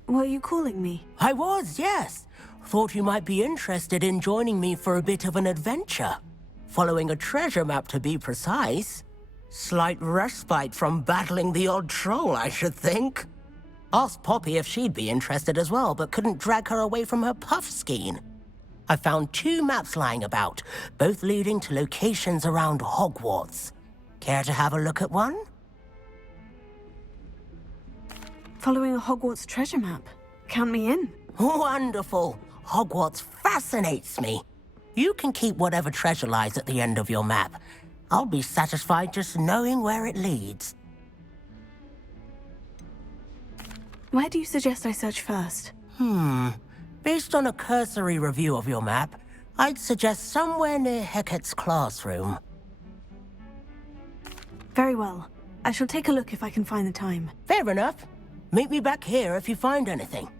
Were you calling me? I was, yes. Thought you might be interested in joining me for a bit of an adventure. Following a treasure map, to be precise. Slight respite from battling the odd troll, I should think. Asked Poppy if she'd be interested as well, but couldn't drag her away from her puff skein. I found 2 maps lying about, both leading to locations around Hogwarts. Care to have a look at one? Following a Hogwarts treasure map. Count me in. Wonderful. Hogwarts fascinates me. You can keep whatever treasure lies at the end of your map. I'll be satisfied just knowing where it leads. Where do you suggest I search first? Based on a cursory review of your map, I'd suggest somewhere near Hecat's classroom. Very well. I shall take a look if I can find the time. Fair enough. Meet me back here if you find anything.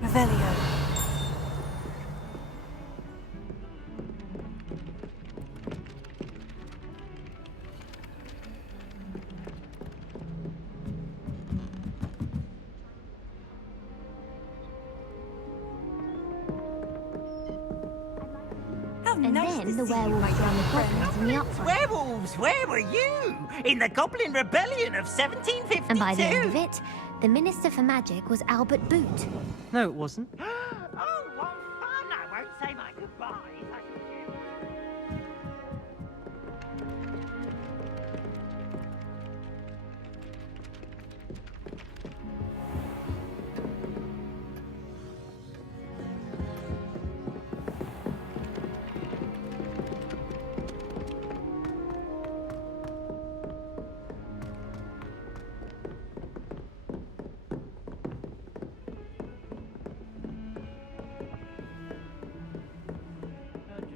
Revelio. And then the werewolves ran the goblins in the uproar. Werewolves, where were you? In the Goblin Rebellion of 1752? And by the end of it, the Minister for Magic was Albert Boot. No, it wasn't. Oh, what fun! I won't say my goodbyes.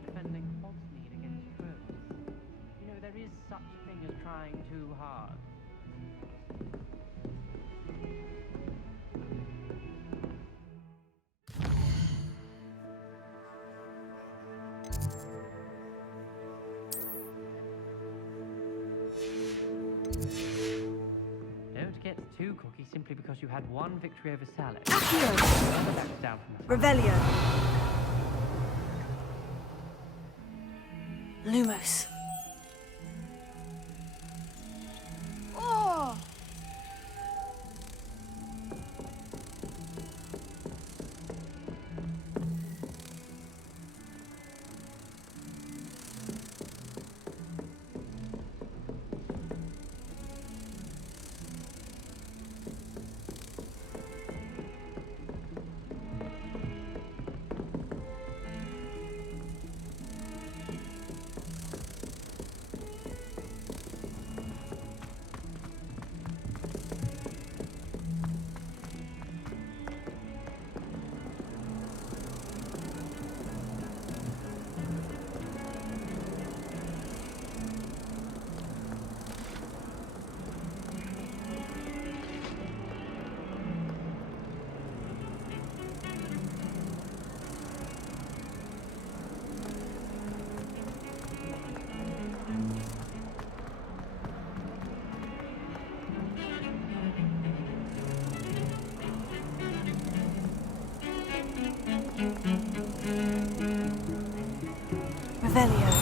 Defending Hogsmeade against trolls. You know, there is such a thing as trying too hard. Don't get too cocky simply because you had one victory over Salad. Down from Revelio. Lumos. Oh! Revelio.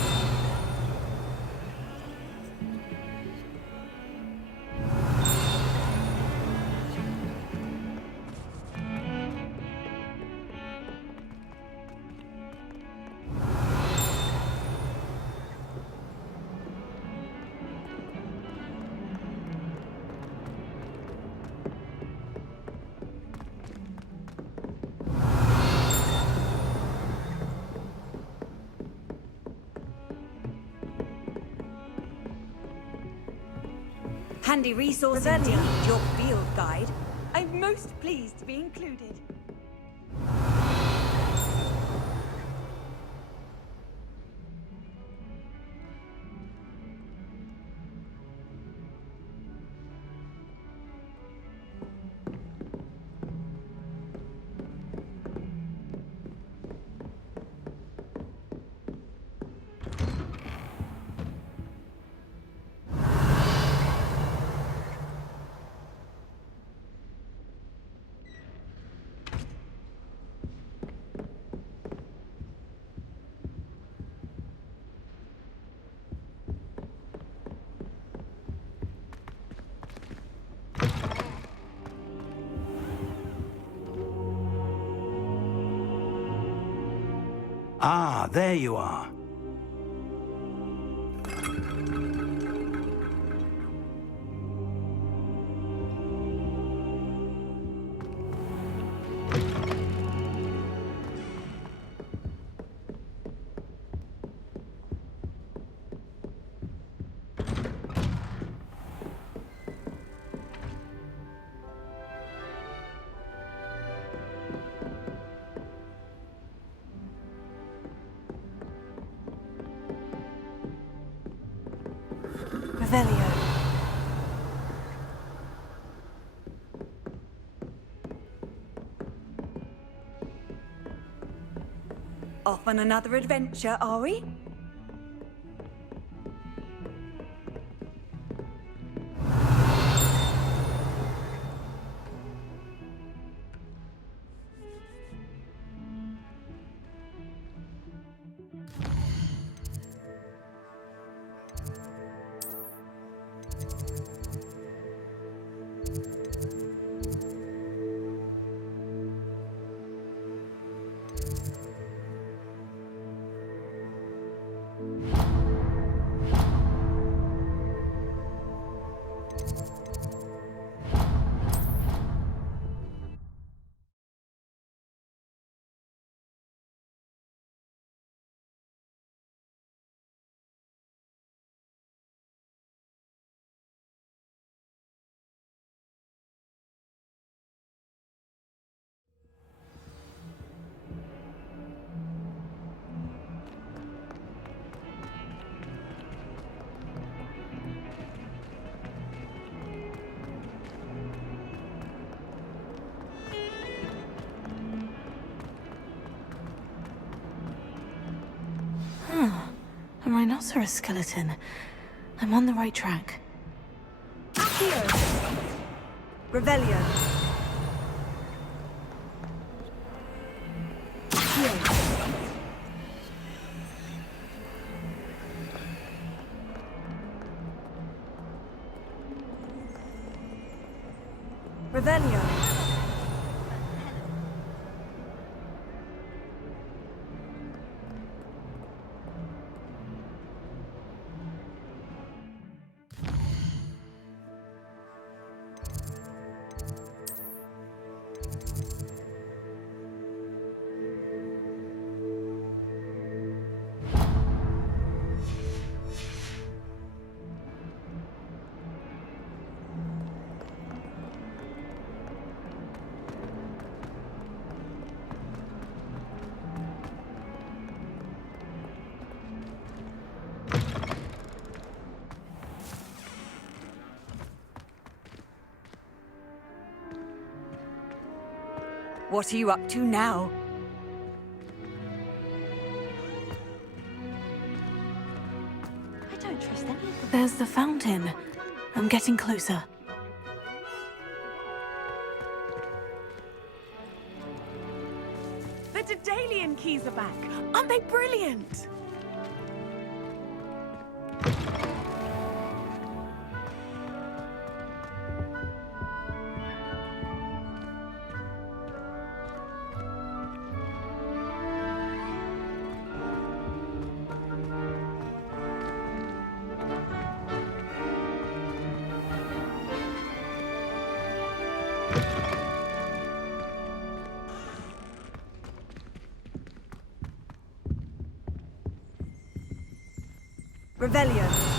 Handy resource indeed, your field guide. I'm most pleased to be included. Ah, there you are. Revelio. Off on another adventure, are we? A rhinoceros skeleton. I'm on the right track. Accio. Revelio. Accio. Revelio. What are you up to now? I don't trust any of them. There's the fountain. I'm getting closer. The Daedalion keys are back. Aren't they brilliant? Revelio.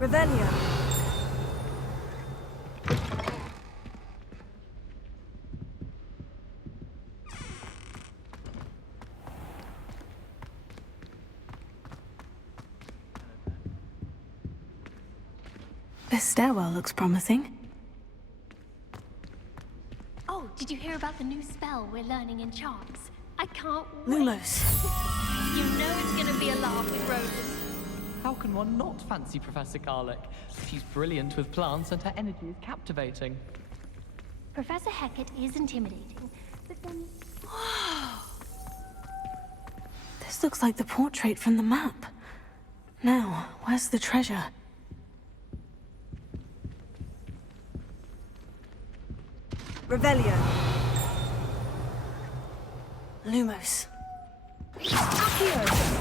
Revelio. This stairwell looks promising. Oh, did you hear about the new spell we're learning in charms? I can't wait. Lumos. You know it's gonna be a laugh with Roland. How can one not fancy Professor Garlick? She's brilliant with plants and her energy is captivating. Professor Hecat is intimidating, but then... This looks like the portrait from the map. Now, where's the treasure? Revelio. Lumos. Accio.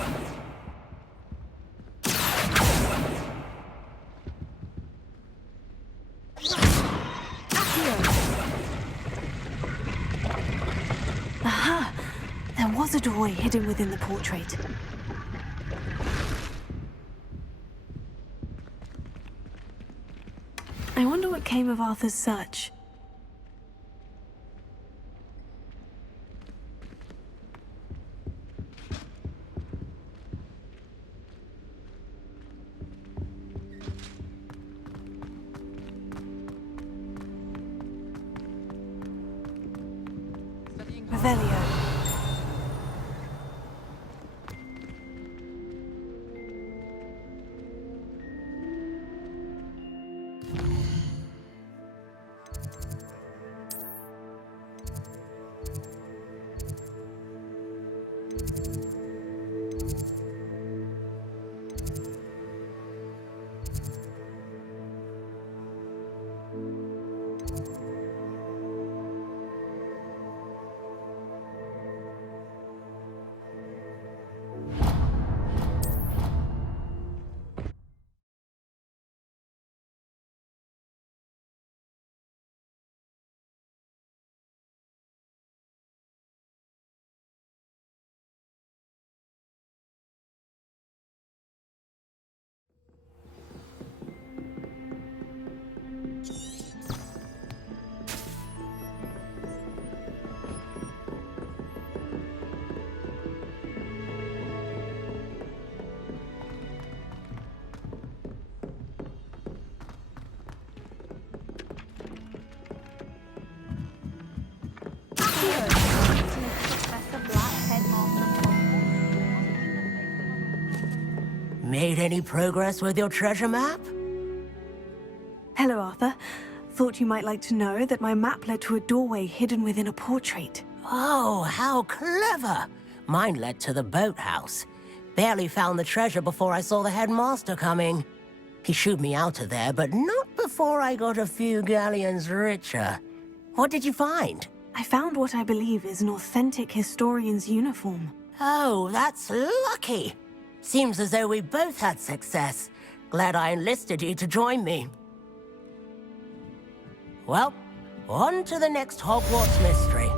Aha! There was a doorway hidden within the portrait. I wonder what came of Arthur's search. Revelio. Made any progress with your treasure map? Hello, Arthur. Thought you might like to know that my map led to a doorway hidden within a portrait. Oh, how clever! Mine led to the boathouse. Barely found the treasure before I saw the headmaster coming. He shooed me out of there, but not before I got a few galleons richer. What did you find? I found what I believe is an authentic historian's uniform. Oh, that's lucky. Seems as though we both had success. Glad I enlisted you to join me. Well, on to the next Hogwarts mystery.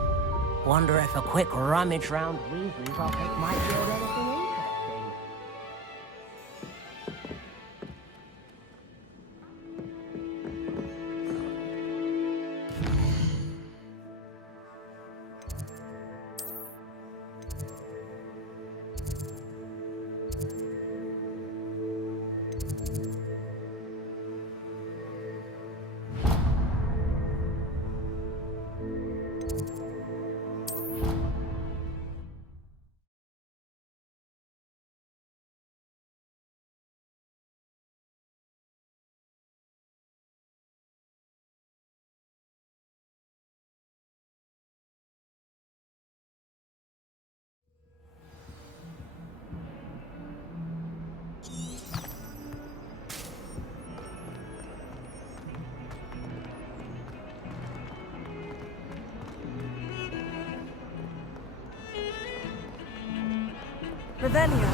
Wonder if a quick rummage round Weasley's office might yield anything Revelio.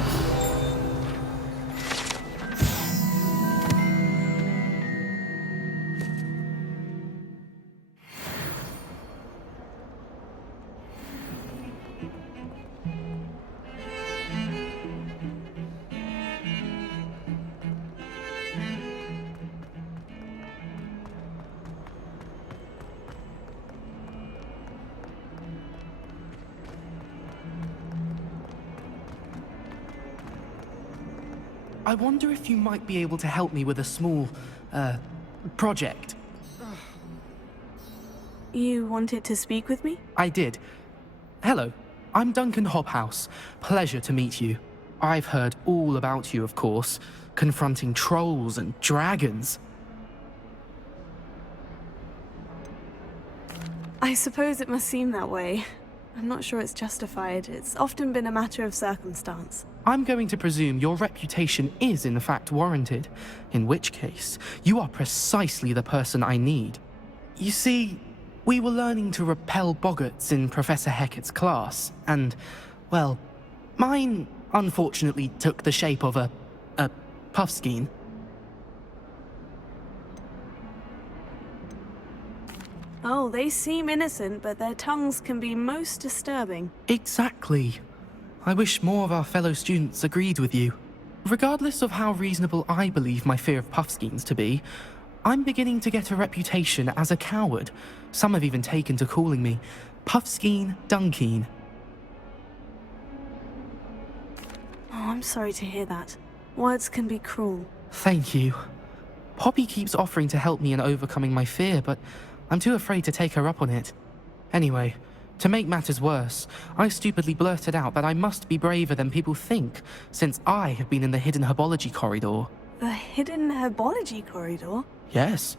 I wonder if you might be able to help me with a small, project. You wanted to speak with me? I did. Hello, I'm Duncan Hobhouse. Pleasure to meet you. I've heard all about you, of course, confronting trolls and dragons. I suppose it must seem that way. I'm not sure it's justified. It's often been a matter of circumstance. I'm going to presume your reputation is in fact warranted, in which case, you are precisely the person I need. You see, we were learning to repel boggarts in Professor Hecat's class, and, well, mine unfortunately took the shape of a puffskein. Oh, they seem innocent, but their tongues can be most disturbing. Exactly. I wish more of our fellow students agreed with you. Regardless of how reasonable I believe my fear of puffskeins to be, I'm beginning to get a reputation as a coward. Some have even taken to calling me Puffskeen Duncan. Oh, I'm sorry to hear that. Words can be cruel. Thank you. Poppy keeps offering to help me in overcoming my fear, but I'm too afraid to take her up on it. Anyway, to make matters worse, I stupidly blurted out that I must be braver than people think, since I have been in the hidden herbology corridor. The hidden herbology corridor? Yes.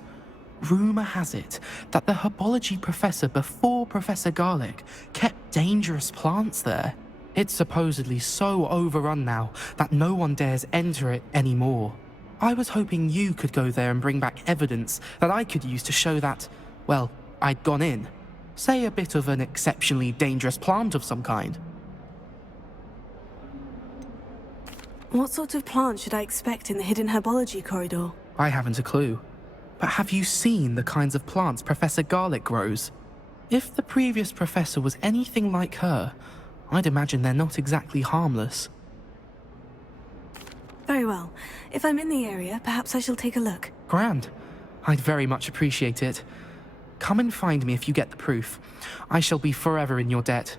Rumour has it that the herbology professor before Professor Garlic kept dangerous plants there. It's supposedly so overrun now that no one dares enter it anymore. I was hoping you could go there and bring back evidence that I could use to show that, well, I'd gone in. Say a bit of an exceptionally dangerous plant of some kind. What sort of plant should I expect in the hidden herbology corridor? I haven't a clue. But have you seen the kinds of plants Professor Garlic grows? If the previous professor was anything like her, I'd imagine they're not exactly harmless. Very well. If I'm in the area, perhaps I shall take a look. Grand. I'd very much appreciate it. Come and find me if you get the proof. I shall be forever in your debt.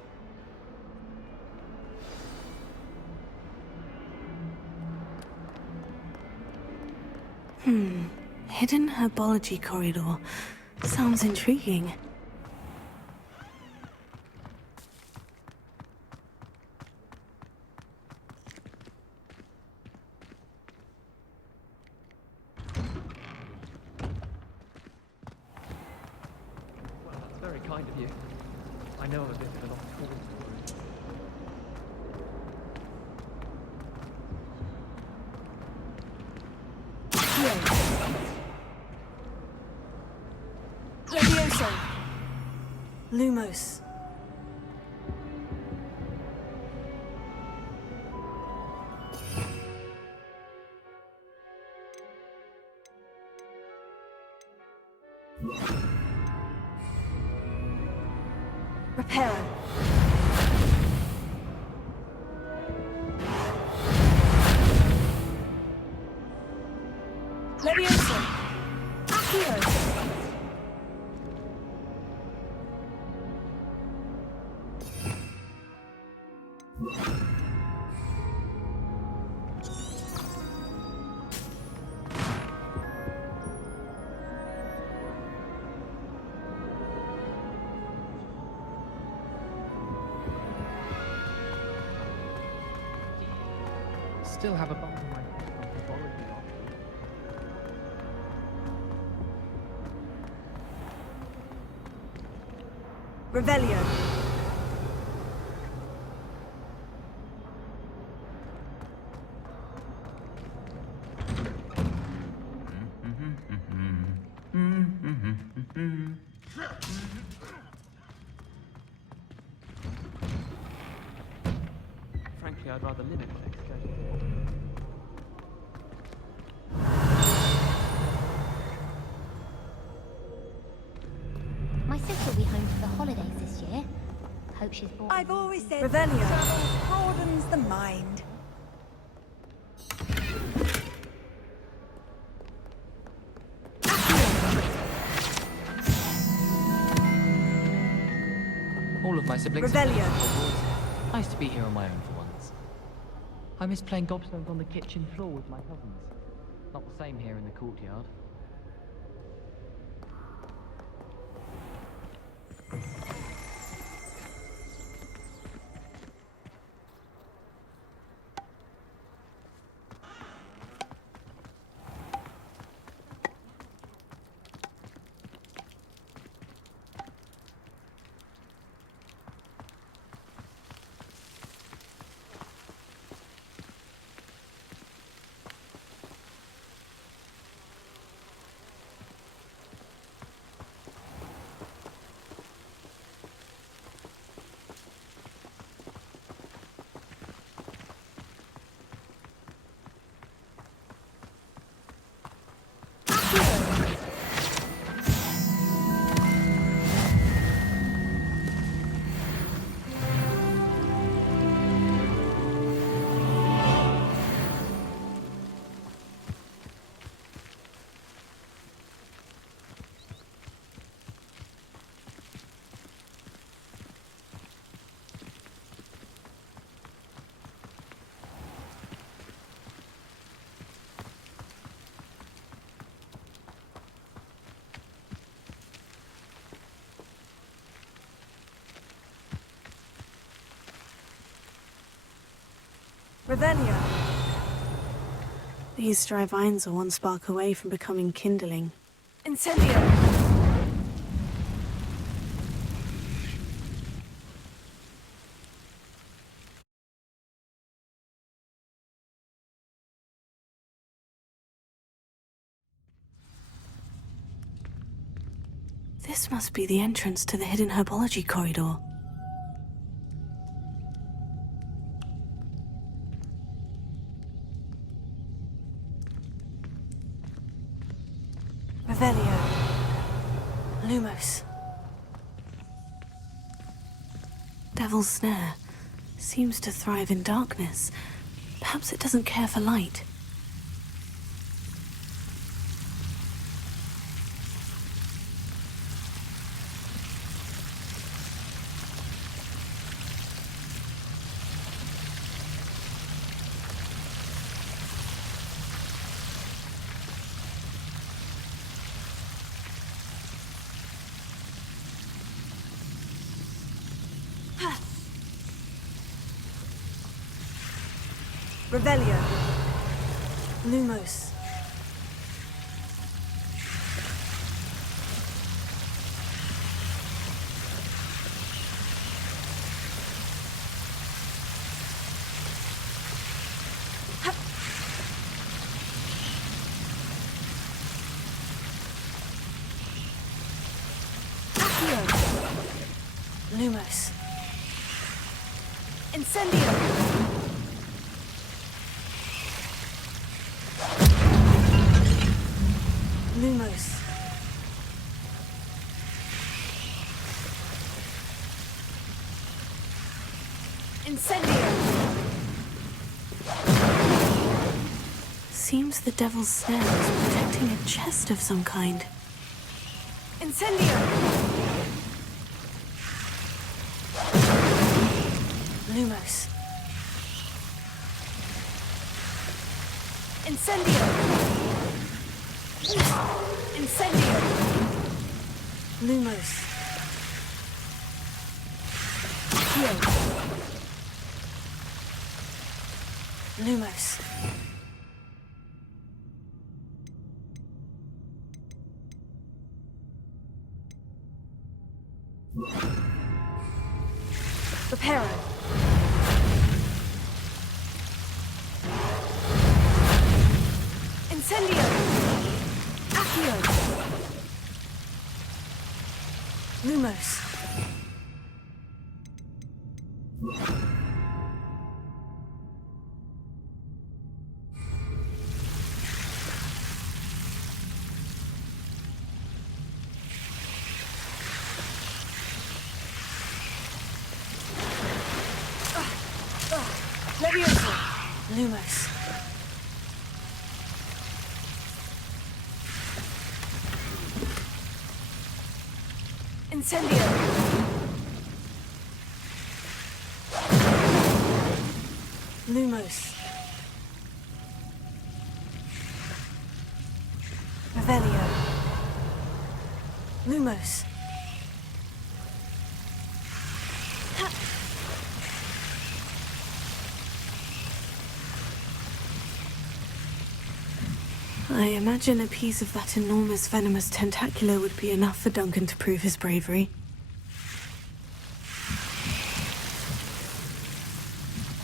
Hidden herbology corridor. Sounds intriguing. Well, that's very kind of you. I know I'm a bit of an off-call. Levioso. Lumos. Reparo. Levioso. Accio. Still have a bump on my head from herbology last week. Revelio. Frankly, frankly, I'd rather limit my excursions. My sister will be home for the holidays this year. Hope she's brought. I've always said Revelio. travel broadens the mind. All of my siblings. Revelio. Nice to be here on my own for once. I miss playing gobstones on the kitchen floor with my cousins. Not the same here in the courtyard. Revelio. These dry vines are one spark away from becoming kindling. Incendio. This must be the entrance to the hidden herbology corridor. Revelio. Lumos. Devil's Snare. Seems to thrive in darkness. Perhaps it doesn't care for light. Revelio. Lumos. Lumos. Incendio. Lumos. Incendio. Seems the Devil's Snare is protecting a chest of some kind. Incendio. Lumos. Incendio. Incendio. Lumos. Lumos. Reparo. Incendio. Accio. Lumos. Lumos. Incendio. Lumos. Revelio. Lumos. I imagine a piece of that enormous venomous tentacular would be enough for Duncan to prove his bravery.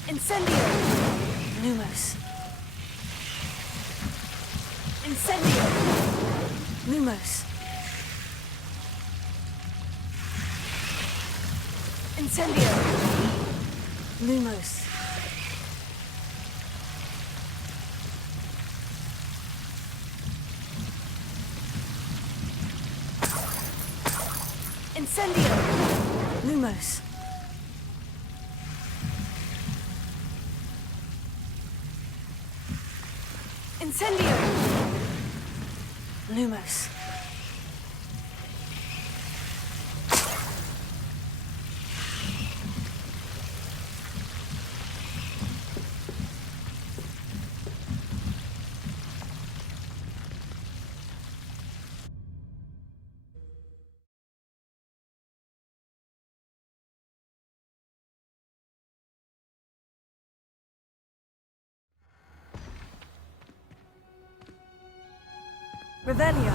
Incendio! Lumos. Incendio! Lumos. Incendio! Lumos. Incendio! Lumos. Incendio! Lumos. Revelio.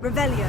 Revelio.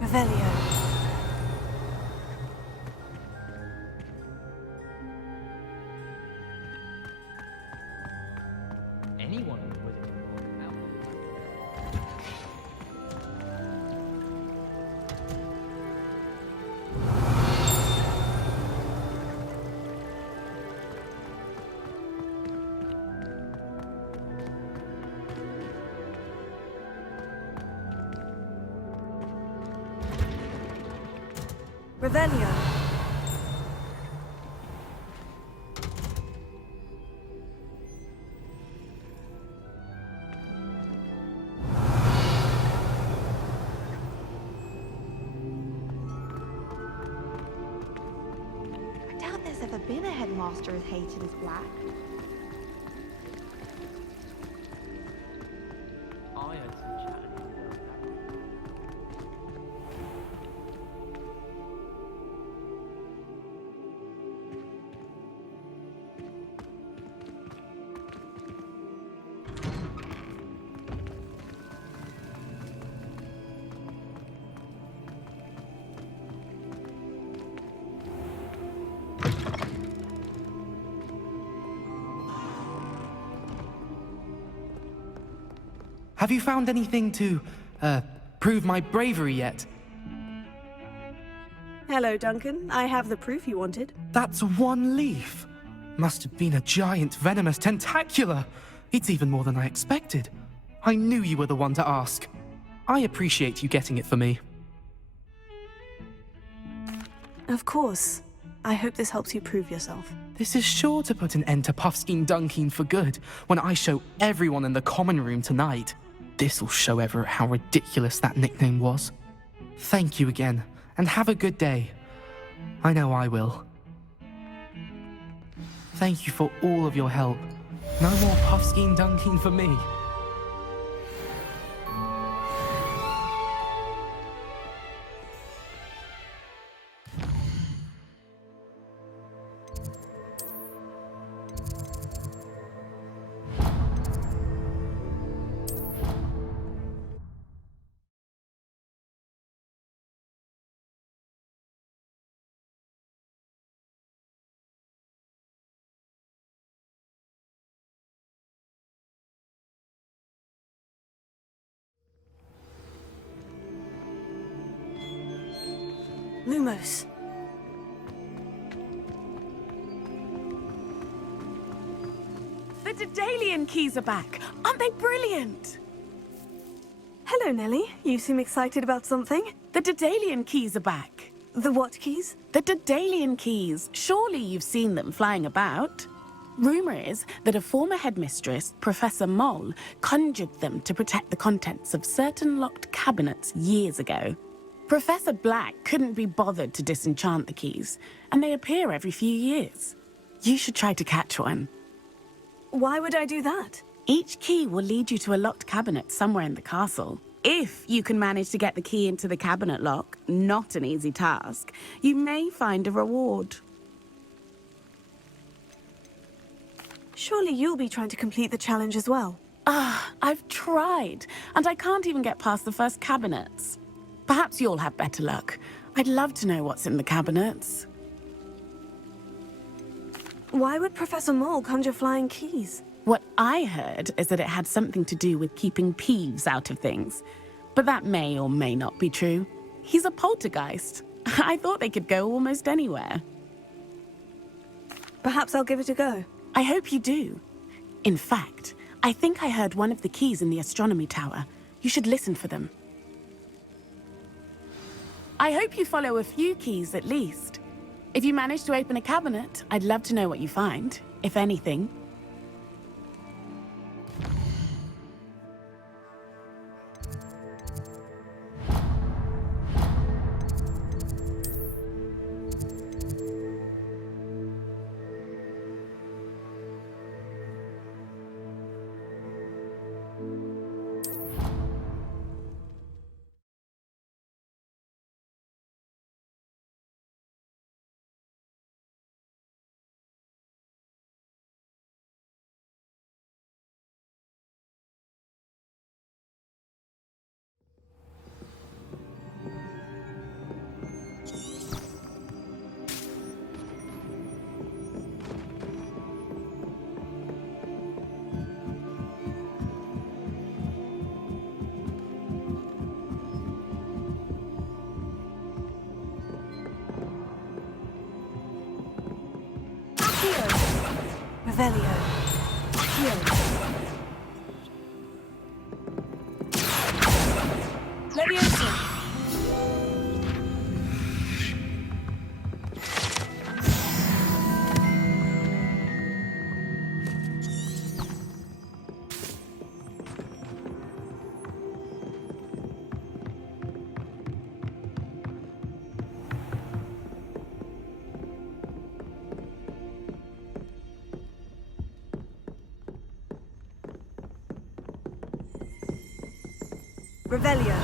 Revelio. Anyone with it. Revelio. I doubt there's ever been a headmaster as hated as Black. I had some chat. Have you found anything to, prove my bravery yet? Hello, Duncan. I have the proof you wanted. That's one leaf. Must have been a giant venomous tentacula. It's even more than I expected. I knew you were the one to ask. I appreciate you getting it for me. Of course. I hope this helps you prove yourself. This is sure to put an end to Puffskein Duncan for good when I show everyone in the common room tonight. This'll show Everett how ridiculous that nickname was. Thank you again, and have a good day. I know I will. Thank you for all of your help. No more Puffskein Duncan for me. Lumos. The Daedalion keys are back. Aren't they brilliant? Hello, Nellie. You seem excited about something. The Daedalion keys are back. The what keys? The Daedalion keys. Surely you've seen them flying about. Rumor is that a former headmistress, Professor Moll, conjured them to protect the contents of certain locked cabinets years ago. Professor Black couldn't be bothered to disenchant the keys, and they appear every few years. You should try to catch one. Why would I do that? Each key will lead you to a locked cabinet somewhere in the castle. If you can manage to get the key into the cabinet lock, not an easy task, you may find a reward. Surely you'll be trying to complete the challenge as well. I've tried, and I can't even get past the first cabinets. Perhaps you'll have better luck. I'd love to know what's in the cabinets. Why would Professor Moll conjure flying keys? What I heard is that it had something to do with keeping Peeves out of things. But that may or may not be true. He's a poltergeist. I thought they could go almost anywhere. Perhaps I'll give it a go. I hope you do. In fact, I think I heard one of the keys in the astronomy tower. You should listen for them. I hope you follow a few keys at least. If you manage to open a cabinet, I'd love to know what you find, if anything. Revelio. Leviosa. Revelio.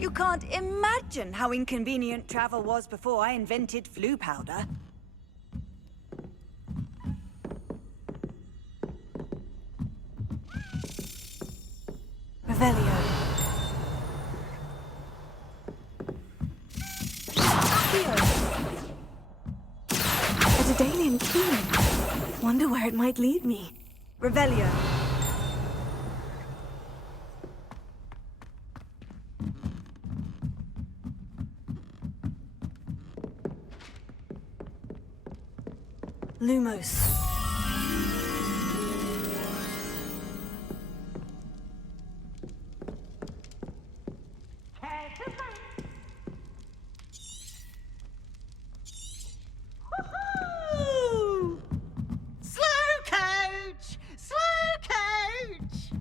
You can't imagine how inconvenient travel was before I invented flu powder. Revelio. A Daedalion key. Wonder where it might lead me. Revelio. Lumos. Woohoo! Slow coach! Slow coach!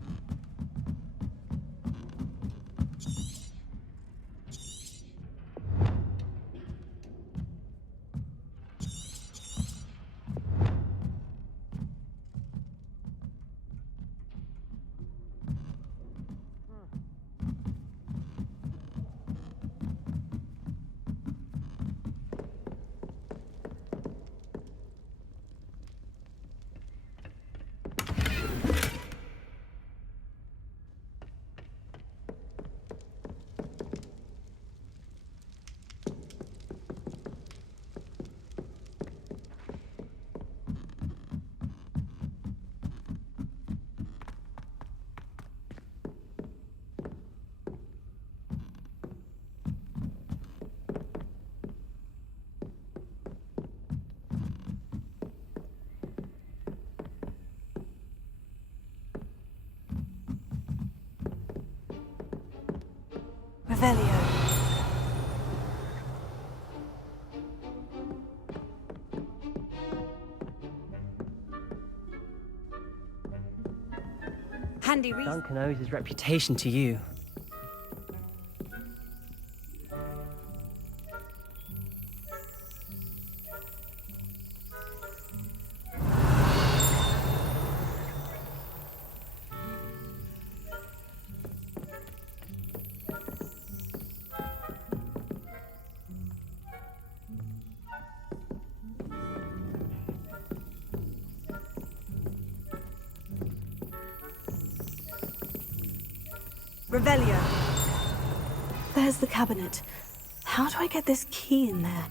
Revelio. Handy Duncan owes his reputation to you. Revelio. There's the cabinet. How do I get this key in there?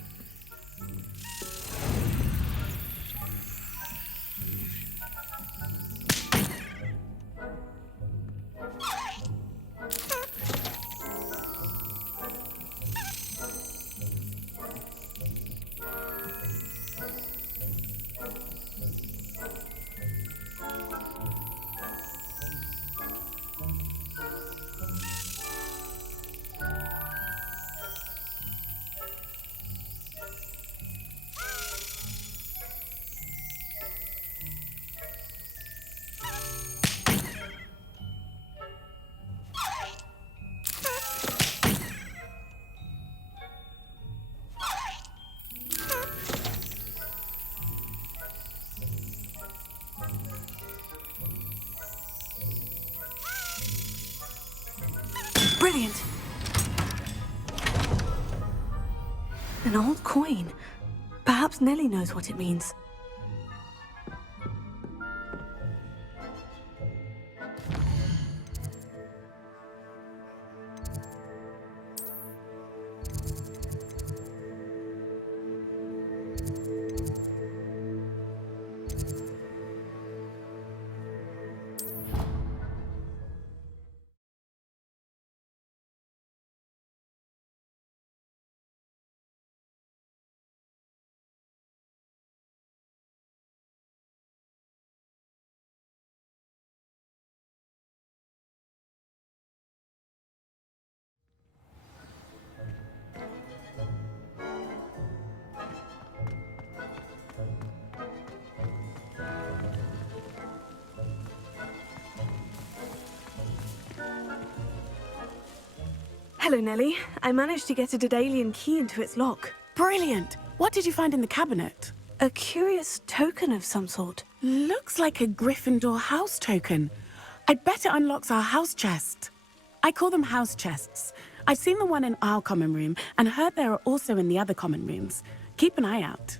Brilliant! An old coin. Perhaps Nellie knows what it means. Hello, Nellie. I managed to get a Daedalion key into its lock. Brilliant! What did you find in the cabinet? A curious token of some sort. Looks like a Gryffindor house token. I'd bet it unlocks our house chest. I call them house chests. I've seen the one in our common room and heard there are also in the other common rooms. Keep an eye out.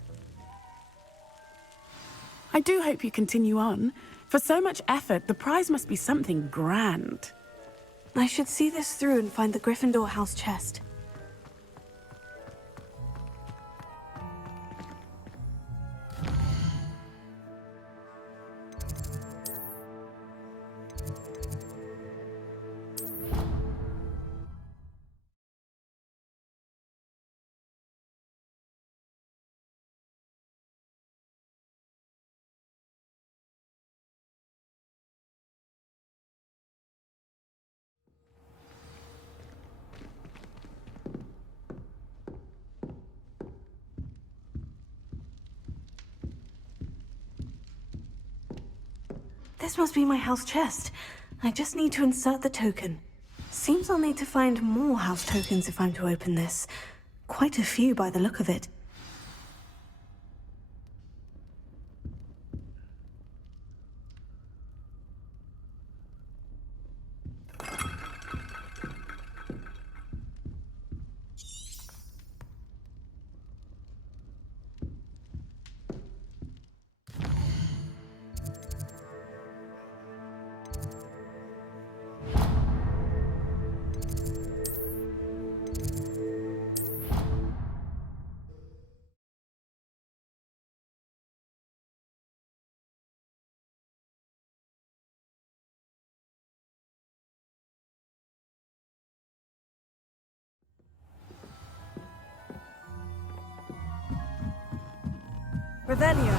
I do hope you continue on. For so much effort, the prize must be something grand. I should see this through and find the Gryffindor house chest. This must be my house chest. I just need to insert the token. Seems I'll need to find more house tokens if I'm to open this. Quite a few by the look of it. Revelio.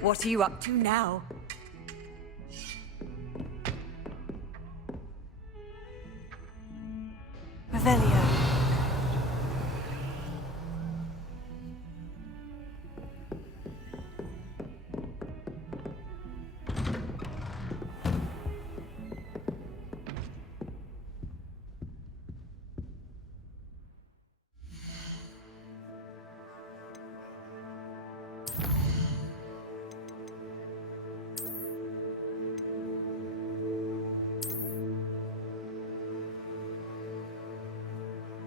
What are you up to now?